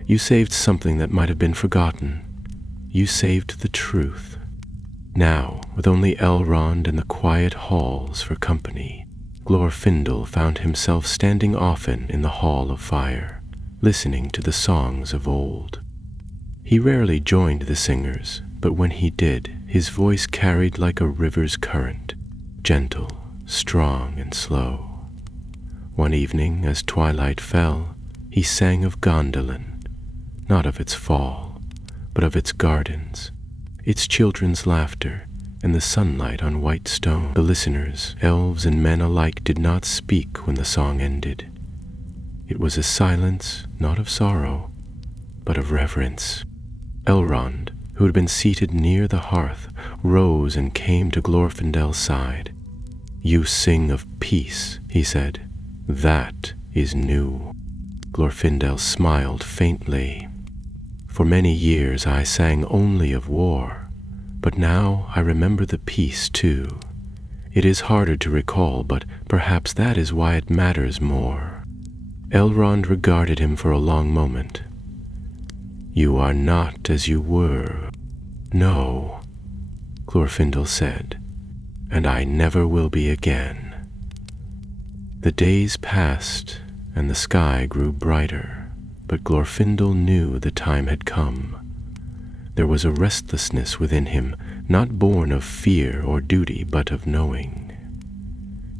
"You saved something that might have been forgotten. You saved the truth." Now, with only Elrond and the quiet halls for company, Glorfindel found himself standing often in the Hall of Fire, listening to the songs of old. He rarely joined the singers, but when he did, his voice carried like a river's current, gentle, strong, and slow. One evening, as twilight fell, he sang of Gondolin, not of its fall, but of its gardens, its children's laughter, and the sunlight on white stone. The listeners, elves and men alike, did not speak when the song ended. It was a silence not of sorrow, but of reverence. Elrond, who had been seated near the hearth, rose and came to Glorfindel's side. "You sing of peace," he said. "That is new." Glorfindel smiled faintly. For many years I sang only of war, but now I remember the peace too. It is harder to recall, but perhaps that is why it matters more." Elrond regarded him for a long moment. "You are not as you were." "No," Glorfindel said, "and I never will be again." The days passed, and the sky grew brighter, but Glorfindel knew the time had come. There was a restlessness within him, not born of fear or duty, but of knowing.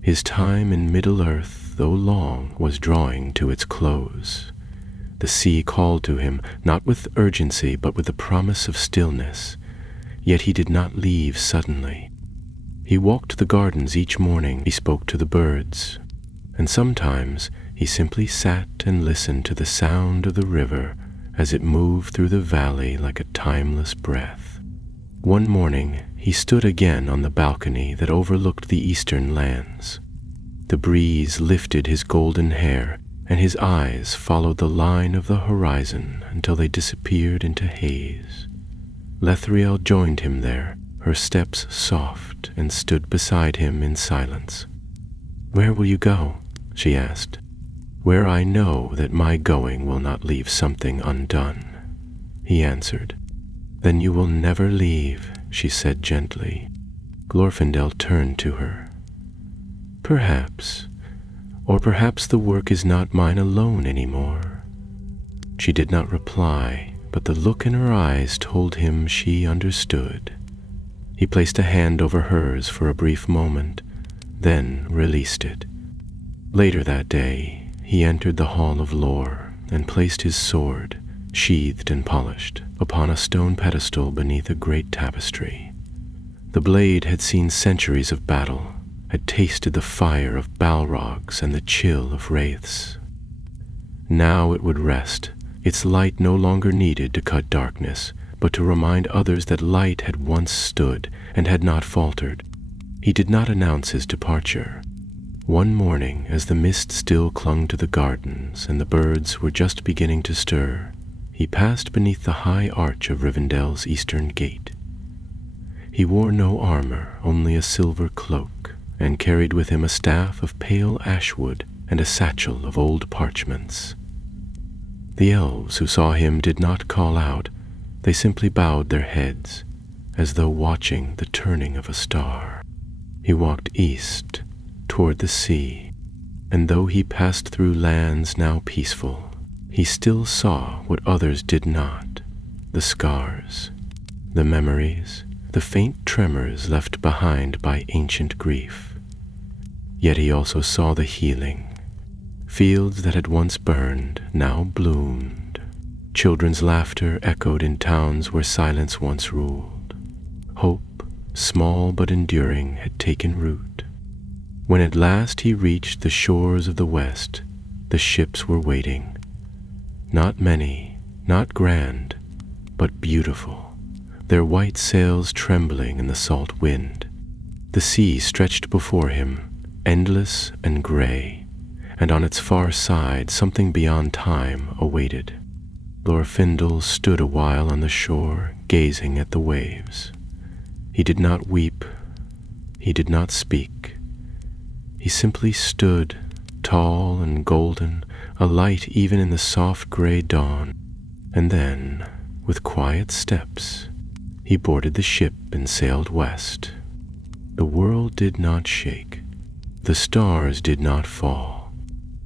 His time in Middle-earth, though long, was drawing to its close. The sea called to him, not with urgency, but with the promise of stillness. Yet he did not leave suddenly. He walked the gardens each morning, he spoke to the birds, and sometimes he simply sat and listened to the sound of the river as it moved through the valley like a timeless breath. One morning he stood again on the balcony that overlooked the eastern lands. The breeze lifted his golden hair, and his eyes followed the line of the horizon until they disappeared into haze. Lethriel joined him there, her steps soft, and stood beside him in silence. "Where will you go?" she asked. "Where I know that my going will not leave something undone," he answered. "Then you will never leave," she said gently. Glorfindel turned to her. "Perhaps, or perhaps the work is not mine alone anymore." She did not reply, but the look in her eyes told him she understood. He placed a hand over hers for a brief moment, then released it. Later that day, he entered the Hall of Lore and placed his sword, sheathed and polished, upon a stone pedestal beneath a great tapestry. The blade had seen centuries of battle, had tasted the fire of balrogs and the chill of wraiths. Now it would rest, its light no longer needed to cut darkness, but to remind others that light had once stood and had not faltered. He did not announce his departure. One morning, as the mist still clung to the gardens and the birds were just beginning to stir, he passed beneath the high arch of Rivendell's eastern gate. He wore no armor, only a silver cloak, and carried with him a staff of pale ashwood and a satchel of old parchments. The elves who saw him did not call out, they simply bowed their heads, as though watching the turning of a star. He walked east, toward the sea, and though he passed through lands now peaceful, he still saw what others did not, the scars, the memories, the faint tremors left behind by ancient grief. Yet he also saw the healing. Fields that had once burned now bloomed. Children's laughter echoed in towns where silence once ruled. Hope, small but enduring, had taken root. When at last he reached the shores of the west, the ships were waiting. Not many, not grand, but beautiful, their white sails trembling in the salt wind. The sea stretched before him, endless and gray, and on its far side something beyond time awaited. Glorfindel stood a while on the shore, gazing at the waves. He did not weep, he did not speak. He simply stood, tall and golden, a light even in the soft gray dawn, and then, with quiet steps, he boarded the ship and sailed west. The world did not shake, the stars did not fall,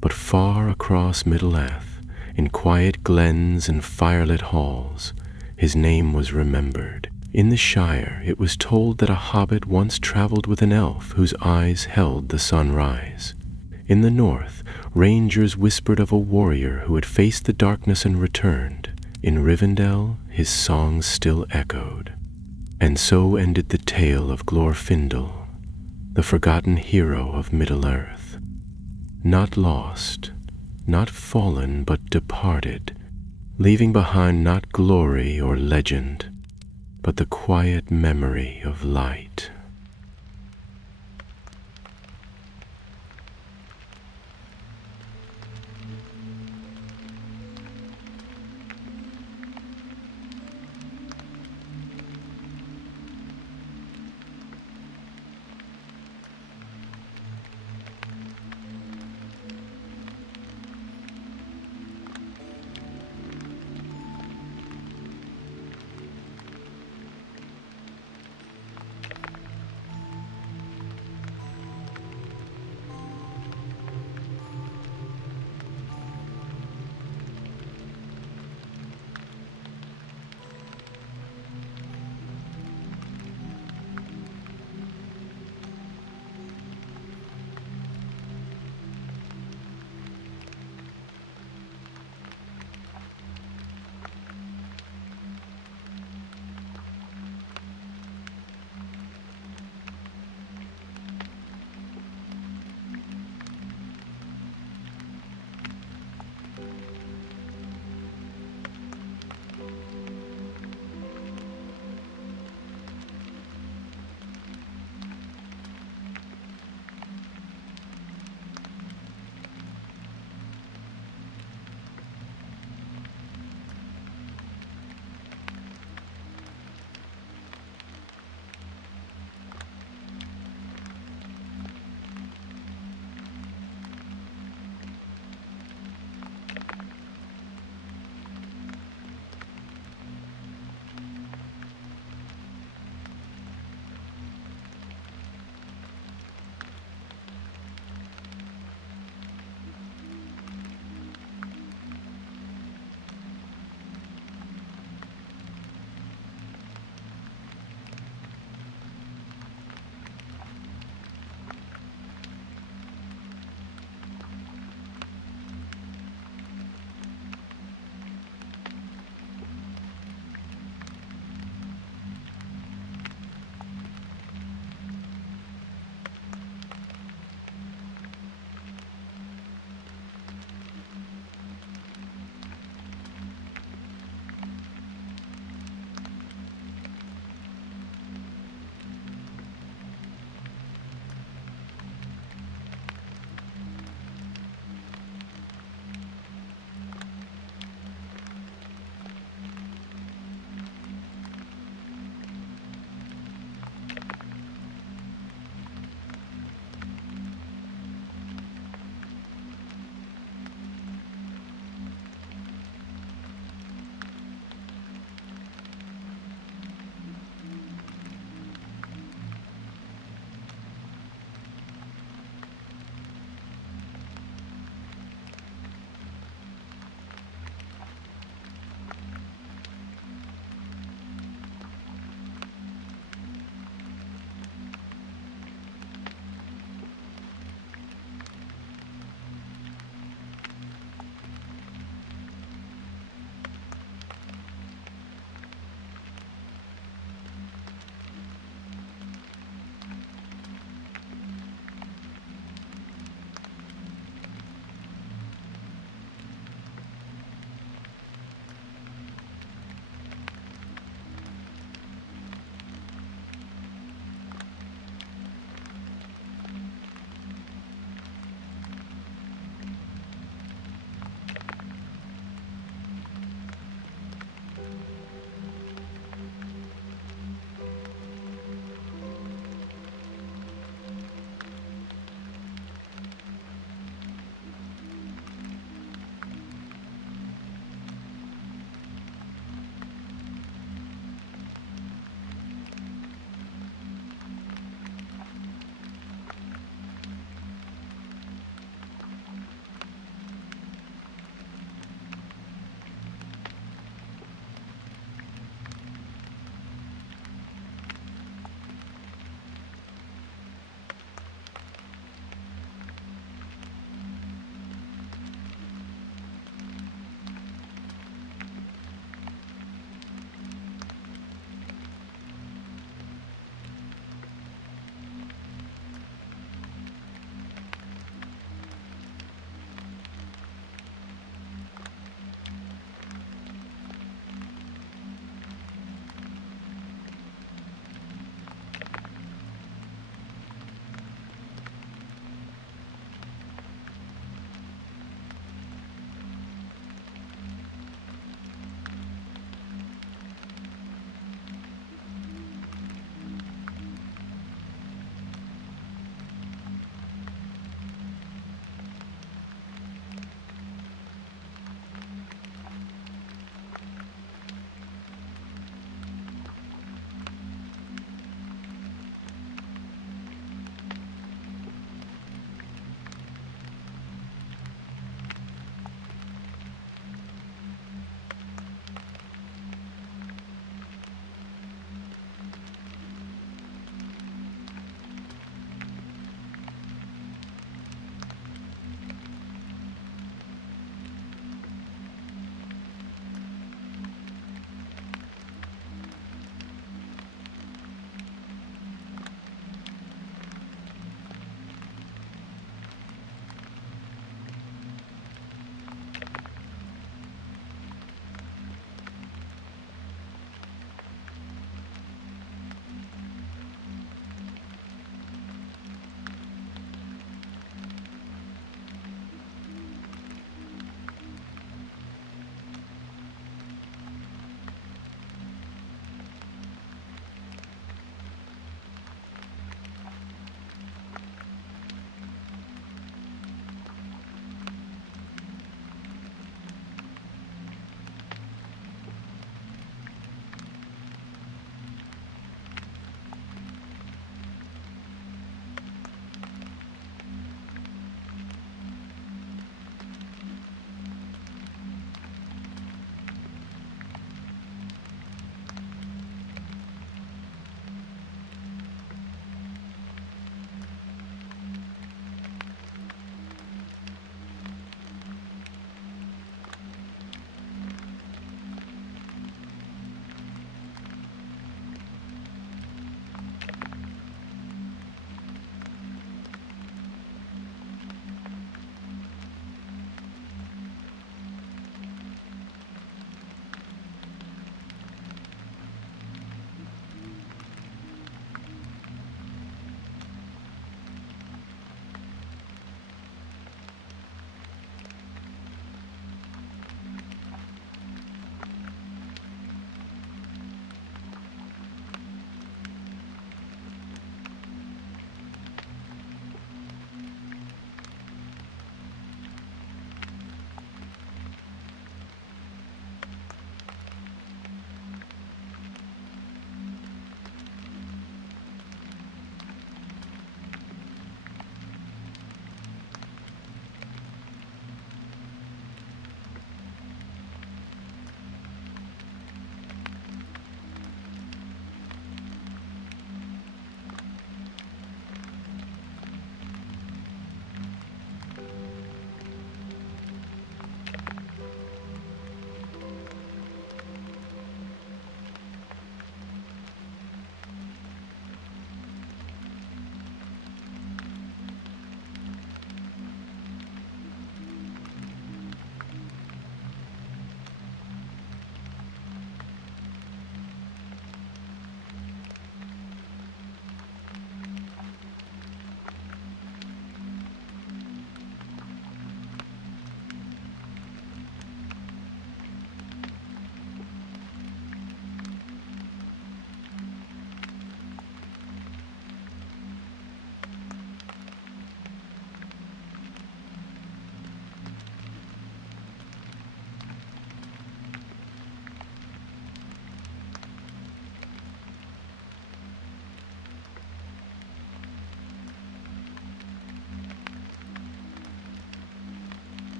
but far across Middle-earth, in quiet glens and firelit halls, his name was remembered. In the Shire, it was told that a hobbit once traveled with an elf whose eyes held the sunrise. In the north, rangers whispered of a warrior who had faced the darkness and returned. In Rivendell, his songs still echoed. And so ended the tale of Glorfindel, the forgotten hero of Middle-earth. Not lost, not fallen, but departed, leaving behind not glory or legend, but the quiet memory of light.